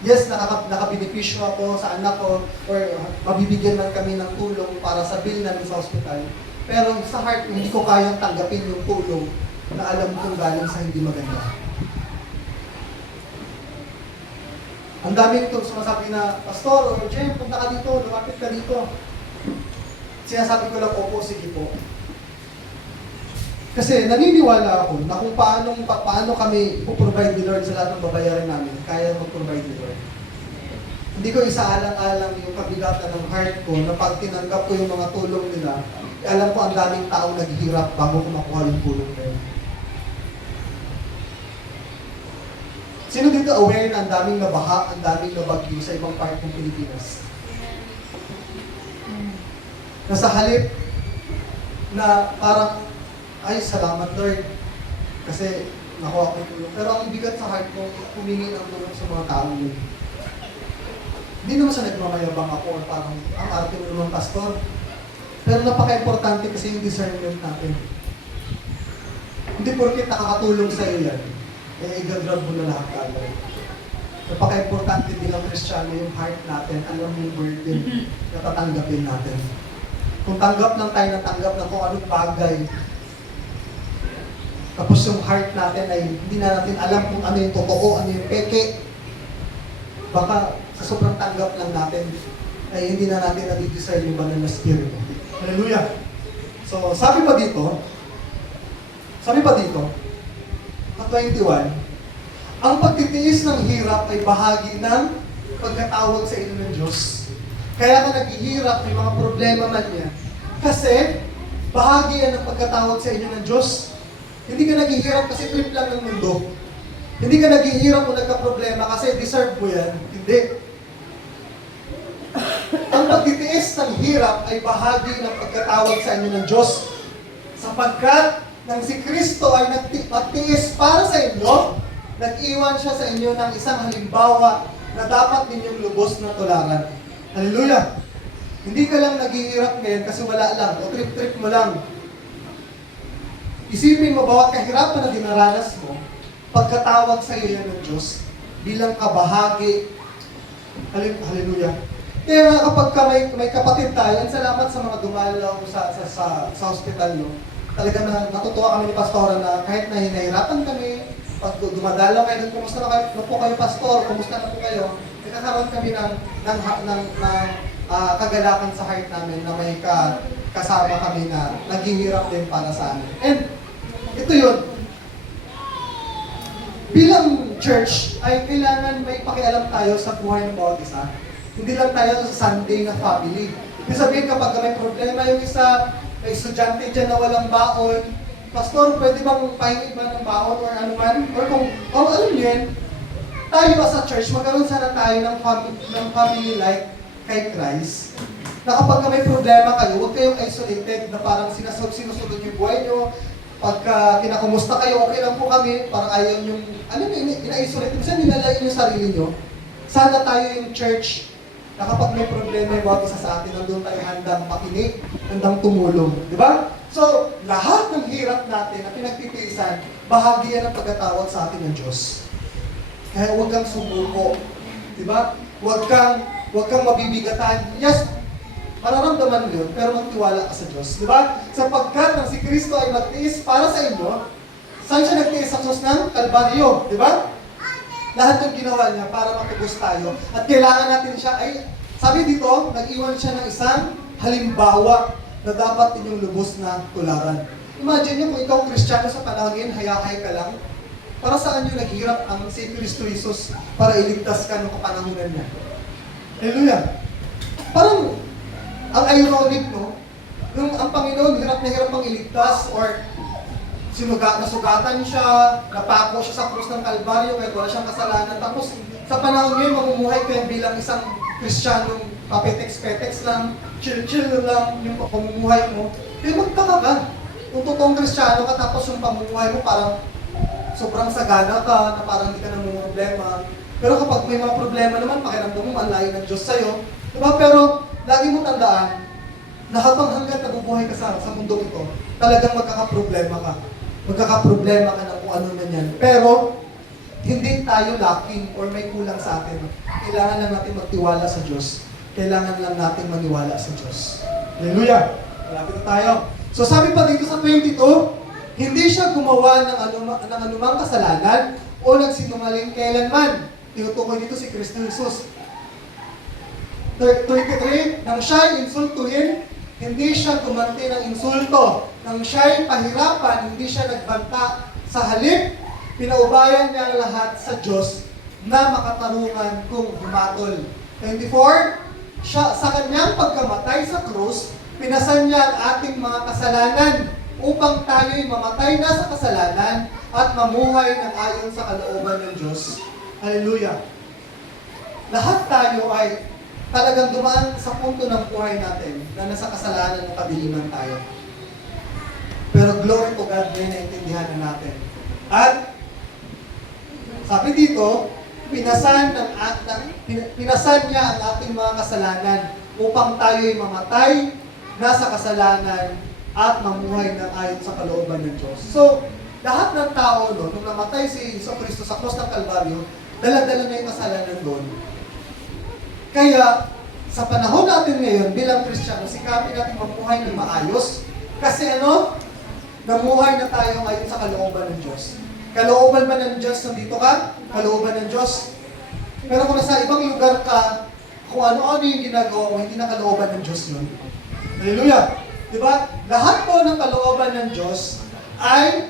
Yes, nakabenepisyo ako sa anak ko or mabibigyan man kami ng tulong para sa bill namin sa hospital. Pero sa heart, hindi ko kayang tanggapin yung tulong na alam kong galing sa hindi maganda. Ang dami itong sumasabi na, Pastor, or Jem, punta ka dito, lumapit ka dito. Sinasabi ko lang, opo, sige po. Kasi naniniwala ako na kung paano kami ipoprovide ni Lord sa lahat ng babayaran namin, kaya mag-provide ni Lord. Hindi ko isaalang-alang yung kabigatan ng heart ko na pag tinanggap ko yung mga tulong nila, alam ko ang daming tao naghihirap bago ko makuha yung tulong na yun. Sino dito aware na ang daming nabaha, ang daming nabagyo sa ibang part ng Pilipinas? Na sa halip na parang, ay, salamat Lord, kasi nakuha ko yung tulong. Pero ang bigat sa heart ko, humingi ng tulong sa mga tao yun. Hindi naman sa nagmamayabang ako or parang ang arte mo naman, Pastor. Pero napaka-importante kasi yung discernment natin. Hindi porket nakakatulong sa iyo yan, eh i-grab mo na lahat agad. Napaka-importante bilang Kristiyano yung heart natin, alam mo yung burden na tatanggapin natin. Kung tanggap lang tayo ng tanggap na kung anong bagay, tapos yung heart natin ay hindi na natin alam kung ano yung totoo, ano yung peke, baka sa sobrang tanggap lang natin, ay hindi na natin nadi-desire yung banal na spirit. Hallelujah! So, sabi pa dito, at 21, ang pagtitiis ng hirap ay bahagi ng pagkatawag sa inyo ng Diyos. Kaya ka naghihirap, may mga problema man yan. Kasi, bahagi yan ng pagkatawag sa inyo ng Diyos. Hindi ka naghihirap kasi trip lang ng mundo. Hindi ka naghihirap kung nagka-problema kasi deserve mo yan. Hindi. Ang pagtitiis ng hirap ay bahagi ng pagkatawag sa inyo ng Diyos. Sapagkat nang si Kristo ay nagtiis para sa inyo, nag-iwan siya sa inyo ng isang halimbawa na dapat ninyong lubos na tularan. Hallelujah! Hindi ka lang naghihirap ngayon kasi wala lang, o trip-trip mo lang. Isipin mo, bawat kahirapan na dinaranas mo, pagkatawag sa iyo yan ng Diyos, bilang kabahagi. Hallelujah! Kaya kapag may kapatid tayo, ang salamat sa mga dumalaw sa hospital, no? Talaga natutuwa kami ni Pastora na kahit na hinahirapan kami, pag dumadalaw kayo, kumusta na po kayo, Pastor, kumusta na po kayo, nagkakaroon kami ng kagalakan sa heart namin na may kasama kami na naghihirap din para sa amin. And ito yun, bilang church ay kailangan may pakialam tayo sa buhay ng bawat isa. Hindi lang tayo sa Sunday na family. Ibig sabihin kapag may problema yung isa, may estudyante dyan na walang baon, Pastor, pwede bang pahingi ba ng baon or ano man? Or kung, alam niyo yan, tayo ba sa church, magkaroon sana tayo ng family like kay Christ, na kapag may problema kayo, huwag kayong isolated na parang sinusunod yung buhay nyo. Pagka kinakumusta kayo, okay lang po kami, parang ayaw yung, ina-isolate. Kasi nilalain yung sarili nyo. Sana tayo yung church na kapag may problema yung bawat isa sa atin, nandun tayo handang makinig, handang tumulong. Di ba? So, lahat ng hirap natin na pinagtitiisan, bahagi yan ang pagkatawag sa atin ng Diyos. Kaya huwag kang sumuko. Di ba? Huwag kang mabibigatan. Yes, mararamdaman mo yun, pero magtiwala ka sa Diyos. Di ba? Sapagkat nang si Kristo ay nagtiis para sa inyo, saan siya nagtiis sa krus ng Kalbaryo? Di ba? Lahat yung ginawa niya para matubos tayo. At kailangan natin siya, sabi dito, nag-iwan siya ng isang halimbawa na dapat inyong lubos na tularan. Imagine nyo kung ikaw Kristiyano sa panahon ngayon, hayahay ka lang. Para saan nyo naghirap ang si Kristo Jesus para iligtas ka ng kapanahunan niya? Hallelujah! Parang, ang ironic, no? Nung ang Panginoon, hirap na hirap ang iligtas or nasugatan siya, napako siya sa krus ng Kalbaryo kahit wala siyang kasalanan. Tapos, sa panahon ngayon, mamumuhay ka bilang isang Kristiyanong papetex-petex lang, chill-chill lang yung pamumuhay mo. Kaya magtaka ka. Kung totoong Kristiyano ka, tapos yung pamumuhay mo parang sobrang sagana ka, na parang hindi ka namumroblema. Pero kapag may mga problema naman, pakiramdam mo, ang layo ng Diyos sa'yo. Diba? Pero, lagi mo tandaan, na hanggang nabubuhay ka sa mundong ito, talagang magkakaproblema ka. Magkakaproblema ka na kung ano na yan. Pero, hindi tayo lacking or may kulang sa atin. Kailangan lang natin magtiwala sa Diyos. Kailangan lang natin maniwala sa Diyos. Hallelujah! Malapit na tayo. So sabi pa dito sa 22, hindi siya gumawa ng anumang kasalanan o nagsinungaling kailanman. Tinutukoy dito si Kristo Jesus. 23, nang siya'y insultuhin, hindi siya gumanti ng insulto. Nang siya'y pahirapan, hindi siya nagbanta. Sa halip, pinaubayan niya ang lahat sa Diyos na makatarungan kung humatol. 24, sa kanyang pagkamatay sa krus, pinasan niya ang ating mga kasalanan upang tayo'y mamatay na sa kasalanan at mamuhay ng ayon sa kalooban ng Diyos. Hallelujah! Lahat tayo ay talagang dumaan sa punto ng buhay natin na nasa kasalanan ng kadiliman tayo. Pero glory to God, may naintindihan na natin. At sabi dito, pinasan niya ang ating mga kasalanan upang tayo'y mamatay nasa kasalanan at mamuhay ng ayon sa kalooban ng Diyos. So, lahat ng tao, nung namatay si Kristo sa krus ng Kalbaryo, dala-dala na yung kasalanan doon. Kaya, sa panahon natin ngayon, bilang Kristiyano, sikapin natin mamuhay ng maayos. Kasi namuhay na tayo ngayon sa kalooban ng Diyos. Kalooban ba ng Diyos nandito ka? Kalooban ng Diyos. Pero kung nasa ibang lugar ka, kung ano-ano yung ginagawa mo, hindi na kalooban ng Diyos yun. Hallelujah! Diba? Lahat po ng kalooban ng Diyos ay,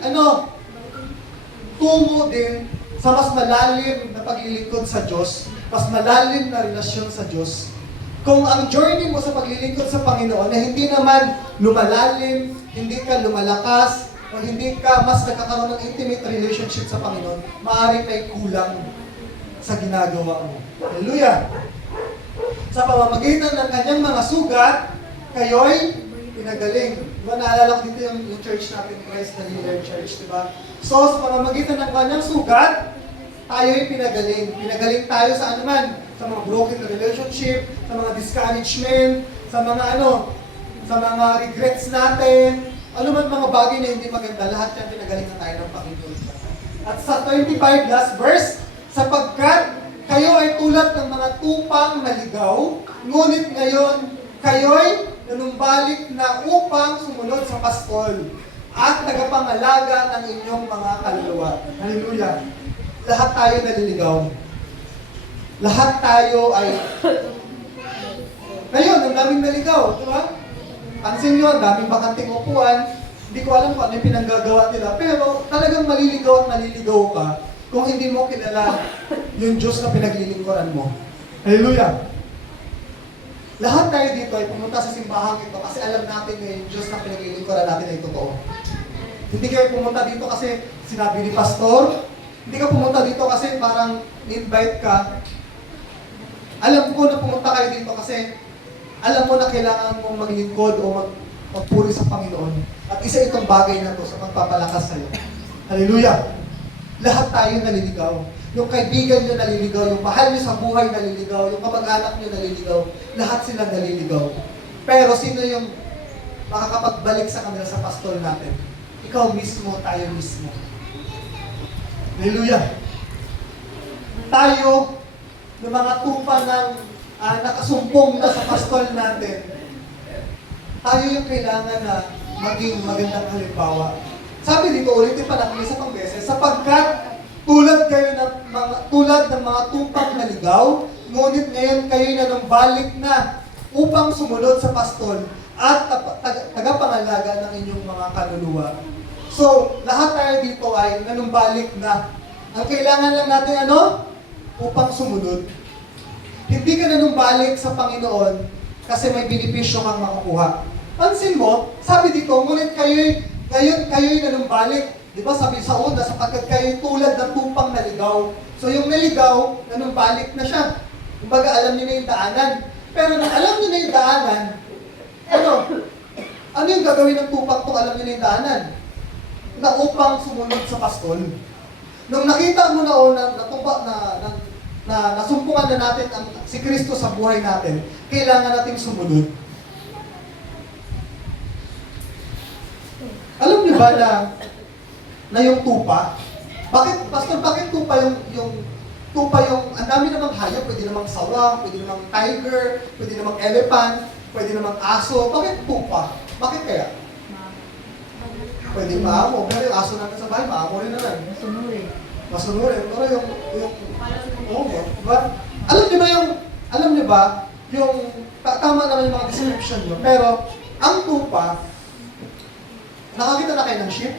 tungo din sa mas malalim na paglilingkod sa Diyos, mas malalim na relasyon sa Diyos. Kung ang journey mo sa paglilingkod sa Panginoon na hindi naman lumalalim, hindi ka lumalakas, o hindi ka mas nagkakaroon ng intimate relationship sa Panginoon, maaaring may kulang sa ginagawa mo. Hallelujah! Sa pamamagitan ng kanyang mga sugat, kayo'y pinagaling. Diba, naalala ko dito yung church natin, Christ the Healer Church, diba? So, sa pamamagitan ng kanyang sugat, tayo'y pinagaling. Pinagaling tayo sa anuman, sa mga broken relationship, sa mga discouragement, sa mga regrets natin, ano man mga bagay na hindi maganda, lahat yan pinagaling na tayo ng Panginoon. At sa 25 last verse, sapagkat kayo ay tulad ng mga tupang naligaw, ngunit ngayon, kayo'y nanumbalik na upang sumunod sa pastol at tagapangalaga ng inyong mga kaluluwa. Hallelujah! Lahat tayo naliligaw. Lahat tayo ay... Ngayon, ang daming naligaw, di ba? Pansin nyo, ang daming bakanting upuan. Hindi ko alam kung ano yung pinanggagawa nila. Pero talagang maliligaw at maliligaw ka kung hindi mo kilala yung Diyos na pinaglilingkuran mo. Hallelujah! Lahat tayo dito ay pumunta sa simbahan ito kasi alam natin na yung Diyos na pinaglilingkuran natin ay totoo. Hindi kayo pumunta dito kasi sinabi ni Pastor. Hindi ka pumunta dito kasi parang invite ka. Alam ko na pumunta kayo dito kasi alam mo na kailangan mong maglingkod o magpuri sa Panginoon. At isa itong bagay na to sa magpapalakas sa'yo. Hallelujah! Lahat tayo naliligaw. Yung kaibigan nyo naliligaw, yung mahal nyo sa buhay naliligaw, yung kamag-anak nyo naliligaw, lahat sila naliligaw. Pero sino yung makakapagbalik sa kanila sa pastol natin? Ikaw mismo, tayo mismo. Hallelujah! Tayo, ng mga tupa ng nakasumpong na sa pastol natin, tayo yung kailangan na maging magandang halimbawa. Sabi dito, ulitin pa natin isa pang beses, sapagkat tulad nanumbalik na upang sumunod sa pastol at tagapangalaga ng inyong mga kaluluwa. So, lahat tayo dito ay nanumbalik na. Ang kailangan lang natin ano? Upang sumunod. Hindi ka nanumbalik sa Panginoon kasi may benepisyo kang makukuha. Pansin mo, sabi dito, ngunit kayo'y nanumbalik. Di ba sabi sa una, sapagkat kayo'y tulad ng tupang naligaw. So yung naligaw, nanumbalik na siya. Kumbaga, alam niyo na yung daanan. Pero nung alam niyo na yung daanan, ano yung gagawin ng tupang kung alam niyo na yung daanan? Na upang sumunod sa pastol. Nung nakita mo na nasumpungan na natin si Kristo sa buhay natin, kailangan nating sumunod. Alam niyo ba na yung tupa? Bakit tupa yung ang dami namang hayop, pwede namang sawang, pwede namang tiger, pwede namang elephant, pwede namang aso. Bakit tupa? Bakit kaya? Pwede maamo. Pero yung aso natin sa bahay, maamo rin naman. Masunurin. Pero diba? Alam niyo ba, tama naman yung mga description nyo, pero ang tupa, nakakita na kayo ng sheep?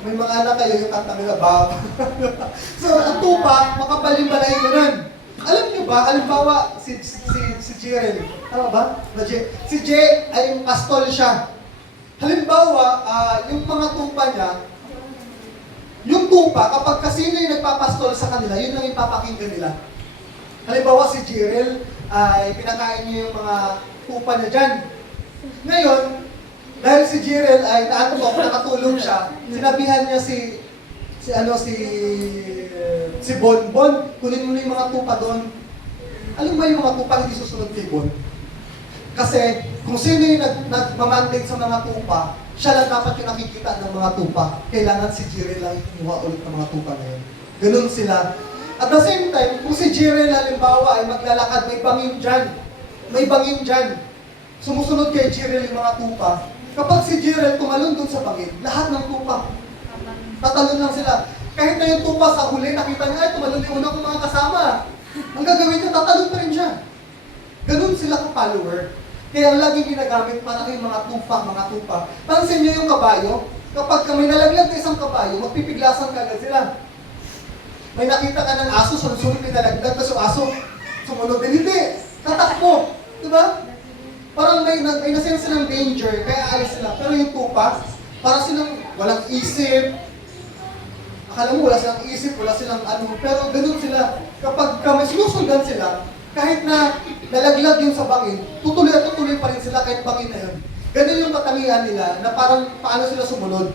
May mga anak kayo yung kanta nila, Bob. So, ang tupa, makapal-balay ganun. Alam niyo ba, halimbawa, si Jirel, tama ba? Si Jay ay yung pastol siya. Halimbawa, yung mga tupa niya, yung tupa, kapag kasino yung nagpapastol sa kanila, yun lang yung papakinggan nila. Halimbawa, si Jirel, ay pinakain niya yung mga tupa niya dyan. Ngayon, dahil si Jirel ay nakatulog siya, sinabihan niya si Bonbon, kunin mo na yung mga tupa doon. Alam mo yung mga tupa hindi susunod kay Bon? Kasi kung sino yung nagmamandate sa mga tupa, siya lang dapat yung nakikita ng mga tupa. Kailangan si Jirel lang kumuha ulit ng mga tupa na yun. Ganun sila. At the same time, kung si Jirel halimbawa ay maglalakad, may bangin dyan, sumusunod kay Jirel yung mga tupa. Kapag si Jirel tumalon dun sa bangin, lahat ng tupa, tatalon lang sila. Kahit na yung tupa sa huli, nakita niya, ay tumalon yung una kong mga kasama. Ang gagawin niya, tatalon pa rin siya. Ganun sila ka-follower. Kaya ang laging ginagamit para kay mga tupa. Pansin niyo yung kabayo, kapag may nalaglag na isang kabayo, magpipiglasan ka agad sila. May nakita ka ng aso, sunod-sunod may nalaglag, tapos yung aso, sumunod din. Hindi, tatakbo. Diba? Parang may nasense silang danger, kaya alis sila. Pero yung tupa, parang silang walang isip. Akala mo wala silang isip, wala silang ano. Pero ganun sila. Kapag may sinusundan sila, kahit na nalaglag yun sa bangin, tutuloy at tutuloy pa rin sila kahit bangin na yun. Ganun yung katangian nila na parang paano sila sumunod.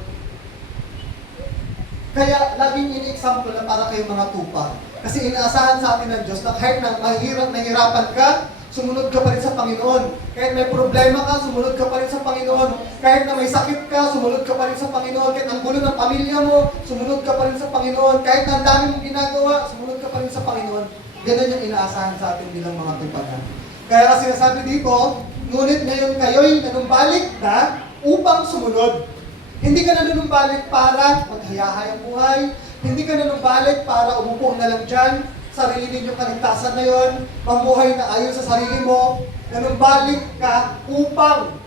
Kaya laging ini-example na para kayong mga tupa. Kasi inaasahan sa atin ng Diyos na kahit na nahihirapan ka, sumunod ka pa rin sa Panginoon. Kahit may problema ka, sumunod ka pa rin sa Panginoon. Kahit na may sakit ka, sumunod ka pa rin sa Panginoon. Kahit ang gulo ng pamilya mo, sumunod ka pa rin sa Panginoon. Kahit na ang dami mong ginagawa, sumunod ka pa rin sa Panginoon. Ganun yung inaasahan sa atin bilang mga tupahan. Kaya kasi sinasabi dito, ngunit ngayon kayo'y nanumbalik na upang sumunod. Hindi ka nanumbalik para maghayahayang buhay. Hindi ka nanumbalik para umupo na lang dyan. Sarili ninyong kaligtasan na yun, mamuhay na ayon sa sarili mo, nanumbalik ka upang.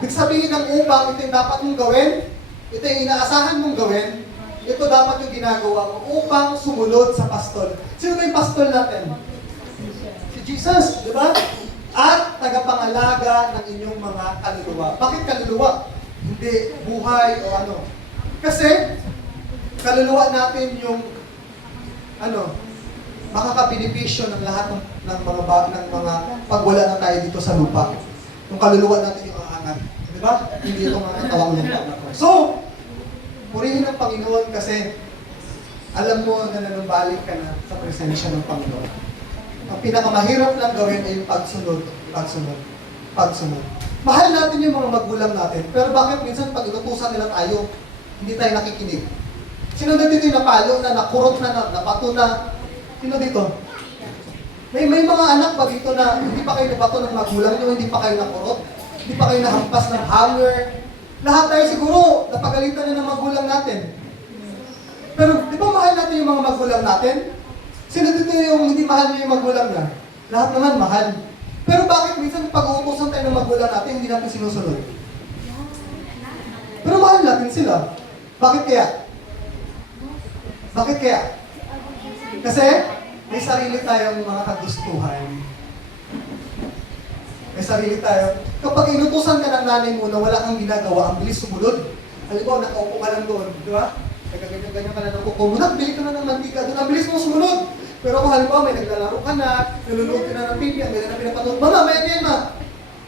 Ibig sabihin ng upang, ito yung dapat mong gawin, ito yung inaasahan mong gawin, ito dapat yung ginagawa mo upang sumunod sa pastol. Sino ba yung pastol natin? Si Jesus, di ba? At tagapangalaga ng inyong mga kaluluwa. Bakit kaluluwa? Hindi buhay o ano. Kasi, kaluluwa natin yung makakabenepisyo ng lahat ng mga pagwala na tayo dito sa lupa. Yung kaluluwa natin yung aangat. Di ba? Hindi itong mga katawang lupa na to. So, purihin ang Panginoon kasi alam mo na nanumbalik ka na sa presensya ng Panginoon. Ang pinakamahirap lang gawin ay yung pagsunod. Mahal natin yung mga magulang natin, pero bakit minsan pag inutusan nila tayo, hindi tayo nakikinig? Sino na dito yung napalo na, nakurot na, nabato na? Sino dito? May mga anak ba dito na hindi pa kayo nabato ng magulang nyo, hindi pa kayo nakurot, hindi pa kayo nahampas ng hanger. Lahat tayo siguro, napagalitan na ng magulang natin. Pero di ba mahal natin yung mga magulang natin? Sino dito yung hindi mahal niyo yung magulang niya? Lahat naman mahal. Pero bakit minsan pag-uutosan tayo ng magulang natin, hindi natin sinusunod? Pero mahal natin sila. Bakit kaya? Bakit kaya? Kasi may sarili tayong mga kagustuhan. May sarili tayo. Kapag inutusan ka ng nanay mo na wala kang ginagawa, ang bilis sumunod. Halimbawa, nakaupo ka lang doon, di ba? Nagkaganyan-ganyan ka na ng kuko mo, bili ka na ng mantika doon, ang bilis mo sumunod. Pero kung halimbawa may naglalaro ka na, nalulog ka na ng TV, ang ganda na pinapanood, mama, may yan ma!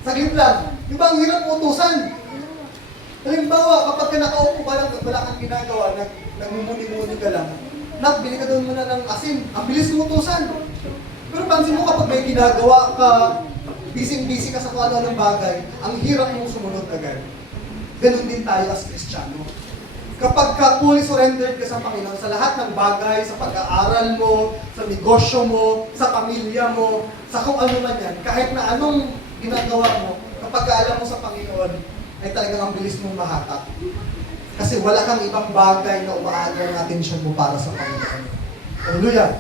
Saglit lang. Di ba ang hirap utusan? Halimbawa, kapag ka nakaupo ka lang, wala kang ginagawa, nagmumuni-muni ka lang, bili ka doon muna ng asin, ang bilis mo utusan. Pero pansin mo kapag may ginagawa ka, busy-busy ka sa kung ano ng bagay, ang hirap mong sumunod agad. Ganun din tayo as Kristiyano. Kapag ka fully surrendered ka sa Panginoon, sa lahat ng bagay, sa pag-aaral mo, sa negosyo mo, sa pamilya mo, sa kung ano man yan, kahit na anong ginagawa mo, kapag alam mo sa Panginoon, ay talagang ang bilis mong mahatak. Kasi wala kang ibang bagay na umaagal ng atensyon mo para sa Panginoon. Hallelujah!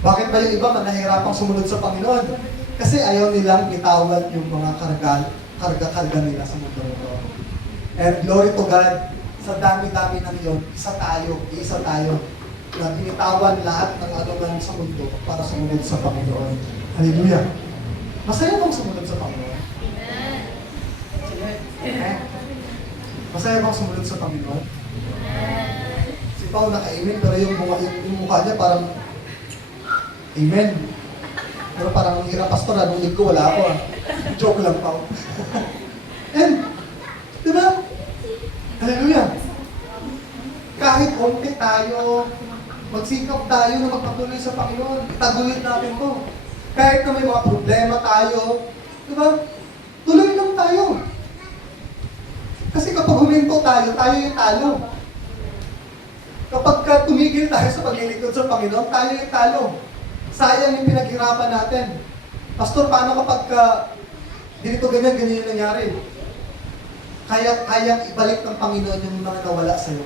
Bakit ba yung iba nahihirapang sumunod sa Panginoon? Kasi ayaw nilang itawad yung mga karga-karga nila sa mundo nito. And glory to God, sa dami-dami ng yun, isa tayo, na binitawan lahat ng ano man sa mundo para sumunod sa Panginoon. Hallelujah! Masaya bang sumunod sa Panginoon? Amen. Masaya bang sumunod sa Panginoon? Si Pao naka-amen, pero yung mukha niya parang amen. Pero parang ang hirap, pastor, anong ko, wala ako ah. Joke lang, Pao. And, di ba? Hallelujah! Kahit konti tayo, magsikap tayo na magpatuloy sa Panginoon, itaguyod natin to. Kahit na may mga problema tayo, di ba? Tuloy lang tayo. Kasi kapag huminto tayo yung talo. Kapag tumigil tayo sa paglilingkod sa Panginoon, tayo yung talo. Sayang yung pinaghirapan natin. Pastor, paano kapag ganito ganyan yung nangyari? Kayang ibalik ng Panginoon yung mga nawala sa'yo.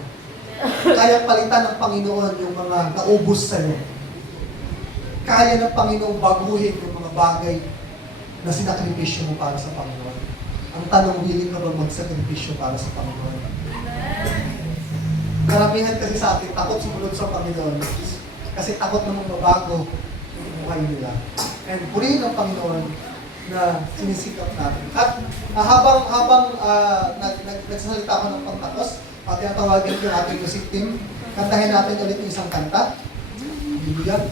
Kayang palitan ng Panginoon yung mga naubos sa'yo. Kaya ng Panginoon baguhin yung mga bagay na sinakripisyo mo para sa Panginoon. Ang tanong, willing ka ba magsakripisyo para sa Panginoon? Karamihan kasi sa atin, takot sumunod sa Panginoon. Kasi takot namang mabago yung buhay nila. And purihin ang Panginoon na sinisikap natin. At habang nagsasalita ako ng pagtapos, tinatawagan ko yung ating music team, kantahin natin ulit yung isang kanta. Hallelujah.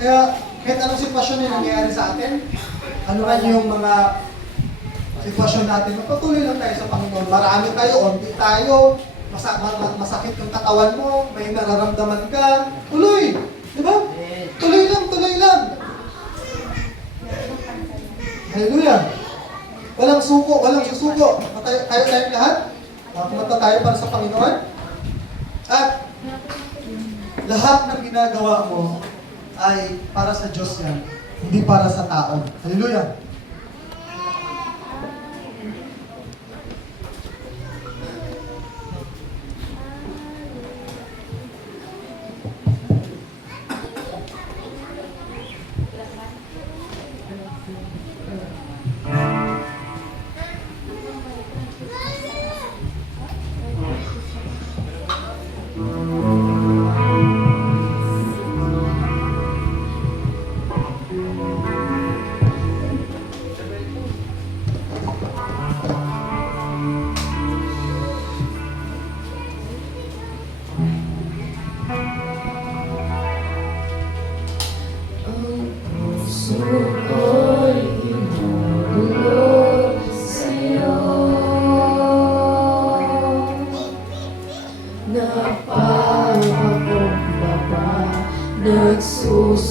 Kaya, kahit anong sitwasyon yung nangyayari sa atin, ano man yung mga sitwasyon natin, magpatuloy lang tayo sa Panginoon. Marami tayo, onti tayo, masakit yung katawan mo, may nararamdaman ka, tuloy! Di ba? Tuloy lang, tuloy lang! Hallelujah! Walang suko, walang susuko. Tayo lahat. Kumanta tayo para sa Panginoon. At lahat ng ginagawa mo ay para sa Diyos yan, hindi para sa tao. Hallelujah!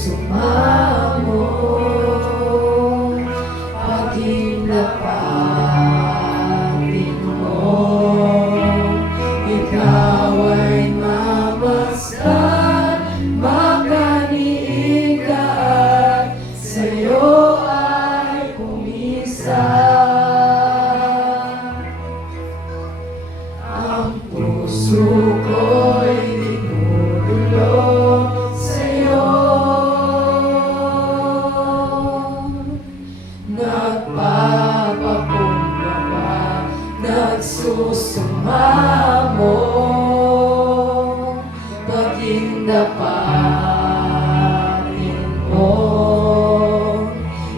Nagsusumamo paging napatin mo, ikaw ay mamasdan, makaniig ka at sa'yo ay kumisa. Ang puso ko'y dinudulog sa'yo. dapatin mo.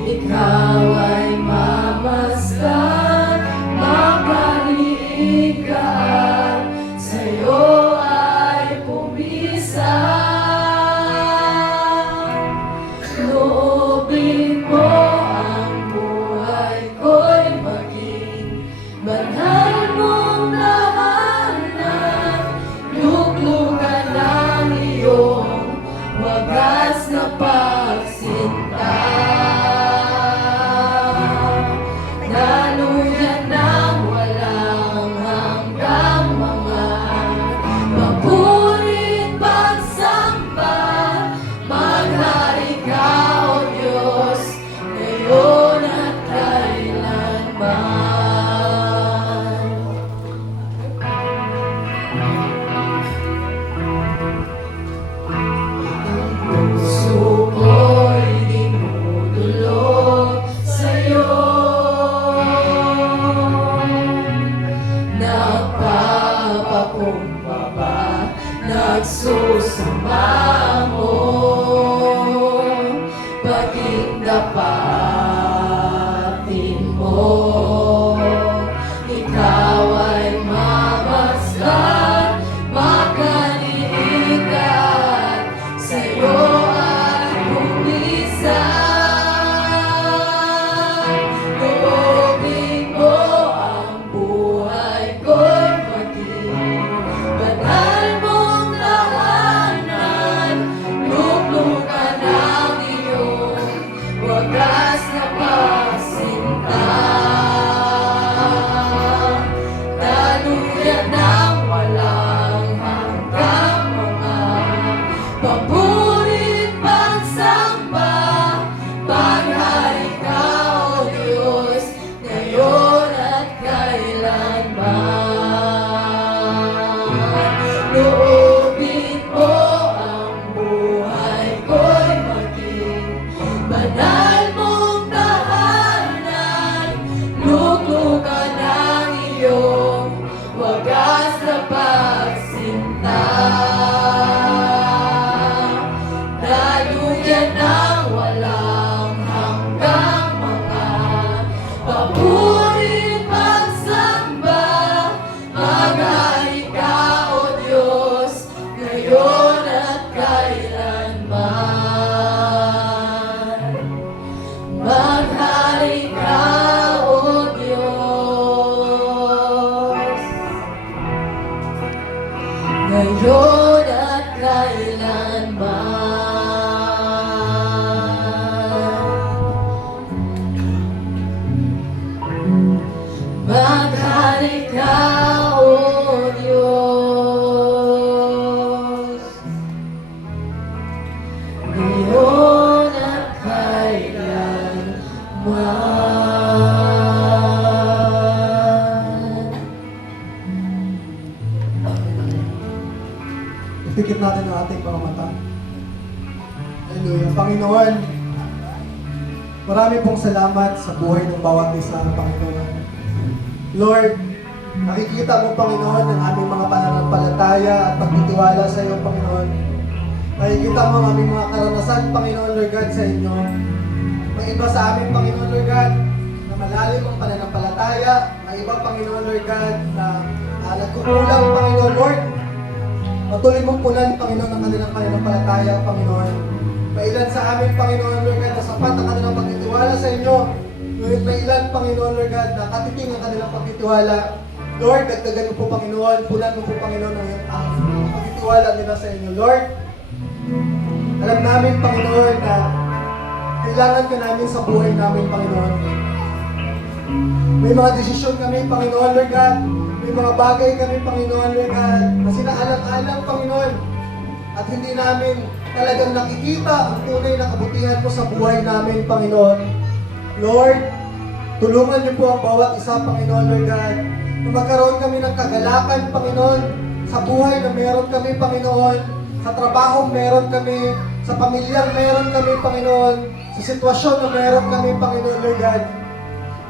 Ikaw ay mamasdan, mapaniig ka at sa'yo ay pumisan. Loobin mo ang buhay ko'y maging banal mong tahanan. Luglugan ng iyong wagas na pagsinta. Daluyan ng walang hanggang mga papurit pagsamba. Maghari ka, O Diyos, ngayon at kailanman. Puso ko'y dinudulog sa'yo. Nagpapakumbaba, nagsusumamo. Paging dapatin mo. Ikaw ay mamasdan, makaniig at sa'yo ay pumisan. Loobin mo ang buhay ko'y maging banal mong tahanan. Luglugan ang iyong wagas na pagsinta. Daluyan ng walang hanggang mga papurit pagsamba. Maghari ka, O Diyos, ngayon at kailanman. Loobin mo ang buhay ko'y maging banal mong tahanan. Luglugan ang iyong wagas na pagsinta. Daluyan ng walang hanggang mga papurit pagsamba. Maghari ka, O Diyos, ngayon at kailanman. Maghari ka, O Diyos, ngayon at kailanman. Maghari ka, O Diyos, ngayon at kailanman. Ipikit natin ang ating mga mata. Hallelujah. Panginoon, marami pong salamat sa buhay ng bawat isa, Panginoon. Lord, nakikita mo, Panginoon, ang aming mga pananampalataya at pagtitiwala sa iyo, Panginoon. Nakikita mo ang aming mga karanasan, Panginoon, Lord God, sa inyo. May iba sa amin, Panginoon, Lord God, na malalim ang pananampalataya. May iba, Panginoon, Lord God, na nagkukulang, Panginoon, Lord. Patuloy mong punan, Panginoon, ang kanilang pananampalataya, Panginoon. May ilan sa amin, Panginoon, Lord God, na sapat ang kanilang pagtitiwala sa inyo. Ngunit may ilan, Panginoon, Lord God, na katiting ang kanilang pagtitiwala. Lord, dagdagan mo po, Panginoon. Punan mo po, Panginoon, ang pagtitiwala nila sa inyo. Lord, alam namin, Panginoon, na kailangan ka namin sa buhay namin, Panginoon. May mga desisyon kami, Panginoon, Lord God. May mga bagay kami, Panginoon, Lord God, na sinaalang-alang, Panginoon. At hindi namin talagang nakikita ang tunay na kabutihan mo sa buhay namin, Panginoon. Lord, tulungan niyo po ang bawat isa, Panginoon, Lord God, na magkaroon kami ng kagalakan, Panginoon, sa buhay na meron kami, Panginoon, sa trabaho meron kami, sa pamilyang meron kami, Panginoon, sa sitwasyon na meron kami, Panginoon, Lord God.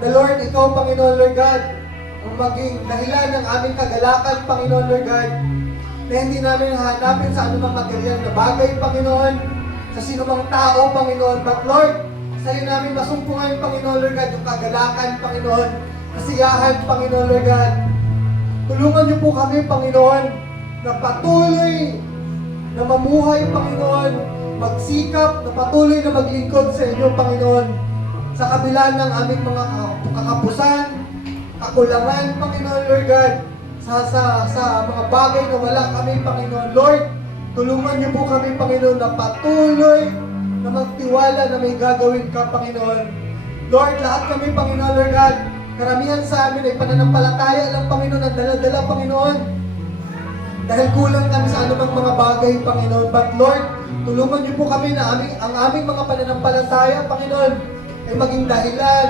The Lord, ikaw, Panginoon, Lord God, ang maging dahilan ng aming kagalakan, Panginoon, Lord God. na hindi namin hahanapin sa anumang material na bagay, Panginoon, sa sinumang tao, Panginoon. But Lord, sa'yo namin masumpungan, Panginoon, Lord God, yung kagalakan, Panginoon, kasiyahan, Panginoon, Lord God. Tulungan niyo po kami, Panginoon, na patuloy na mamuhay, Panginoon, magsikap, na patuloy na maglingkod sa inyo, Panginoon, sa kabila ng aming mga kakapusan, kakulangan, Panginoon, Lord God, sa mga bagay na wala kami, Panginoon. Lord, tulungan niyo po kami, Panginoon, na patuloy na magtiwala na may gagawin ka, Panginoon. Lord, lahat kami, Panginoon, Lord God, karamihan sa amin ay pananampalataya lang, Panginoon, ang dala-dala, Panginoon. Dahil kulang kami sa anumang mga bagay, Panginoon. But Lord, tulungan niyo po kami na ang aming mga pananampalataya, Panginoon, ay maging dahilan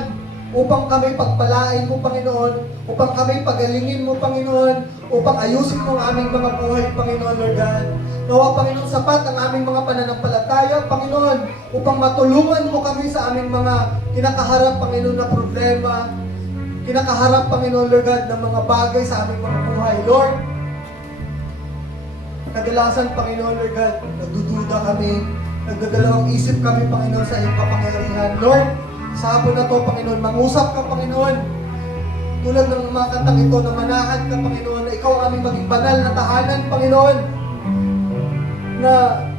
upang kami pagpalain mo, Panginoon, upang kami pagalingin mo, Panginoon, upang ayusin mo ang aming mga buhay, Panginoon, Lord God. Nawa, Panginoon, sapat ang aming mga pananampalataya, Panginoon, upang matulungan mo kami sa aming mga kinakaharap, Panginoon, na problema, kinakaharap, Panginoon, Lord God, ng mga bagay sa aming mga buhay. Lord, kadalasan, Panginoon, Lord God, nagdududa kami, nagdadalawang isip kami, Panginoon, sa iyong kapangyarihan. Lord, sa hapon na to, Panginoon, mangusap ka, Panginoon. Tulad ng mga kantang ito, na manahan ka, Panginoon, na ikaw ang aming maging banal na tahanan, Panginoon. Na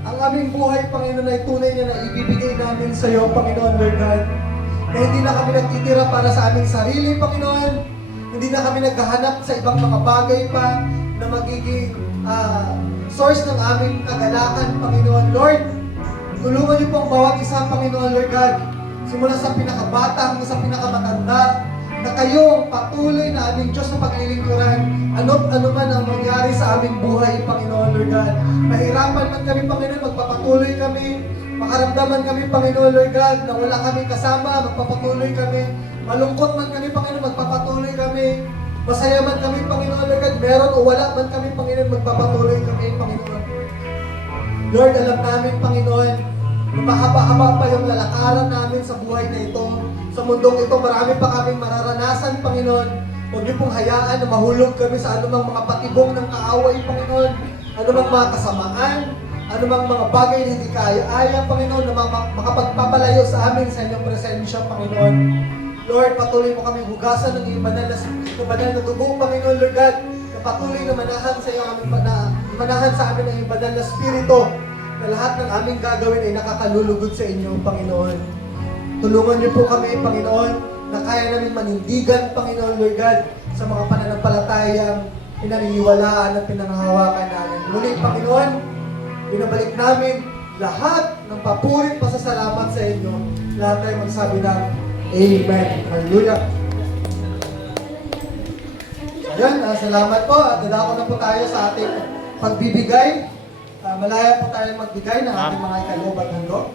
ang aming buhay, Panginoon, ay tunay na ibibigay namin sa iyo, Panginoon, Lord God. Na hindi na kami nagtitira para sa aming sarili, Panginoon. Hindi na kami naghahanap sa ibang mga bagay pa na magiging source ng aming kagalakan, Panginoon. Lord, tulungan niyo po ang bawat isa, Panginoon, Lord God. Simula sa pinakabata hanggang sa pinakamatanda, na kayo ang patuloy na aming Diyos na paglilingkuran, ano't ano man ang mangyari sa aming buhay, Panginoon, Lord God. Mahirapan man kami, Panginoon, magpapatuloy kami. Makaramdaman kami, Panginoon, Lord God, na wala kami kasama, magpapatuloy kami. Malungkot man kami, Panginoon, magpapatuloy kami. Masaya man kami, Panginoon, Lord God, meron o wala man kami, Panginoon, magpapatuloy kami, Panginoon. Lord, alam namin, Panginoon, mahaba-haba pa yung lalakaran namin sa buhay na ito. Sa mundong ito, marami pa kaming mararanasan, Panginoon. Huwag niyo pong hayaan na mahulog kami sa anumang mga patibong ng kaaway, Panginoon. Anumang mga kasamaan, anumang mga bagay na hindi kaya-aya, Panginoon, na makapagpapalayo sa amin sa inyong presensya, Panginoon. Lord, patuloy mo kami hugasan ng iyong banal na dugo, Panginoon, Lord God, na patuloy na manahan sa iyo manahan sa amin ang iyong banal na spirito, na lahat ng aming gagawin ay nakakalulugod sa inyo, Panginoon. Tulungan niyo po kami, Panginoon, na kaya namin manindigan, Panginoon, Lord God, sa mga pananampalatayang pinaniniwalaan at pinanghahawakan namin. Ngunit, Panginoon, binabalik namin lahat ng papurit pasasalamat sa inyo. Lahat tayo magsabi ng Amen. Hallelujah. Ayan, salamat po at dadako na po tayo sa ating pagbibigay. Malaya po tayo magbigay ng ating mga ikaloob at handog.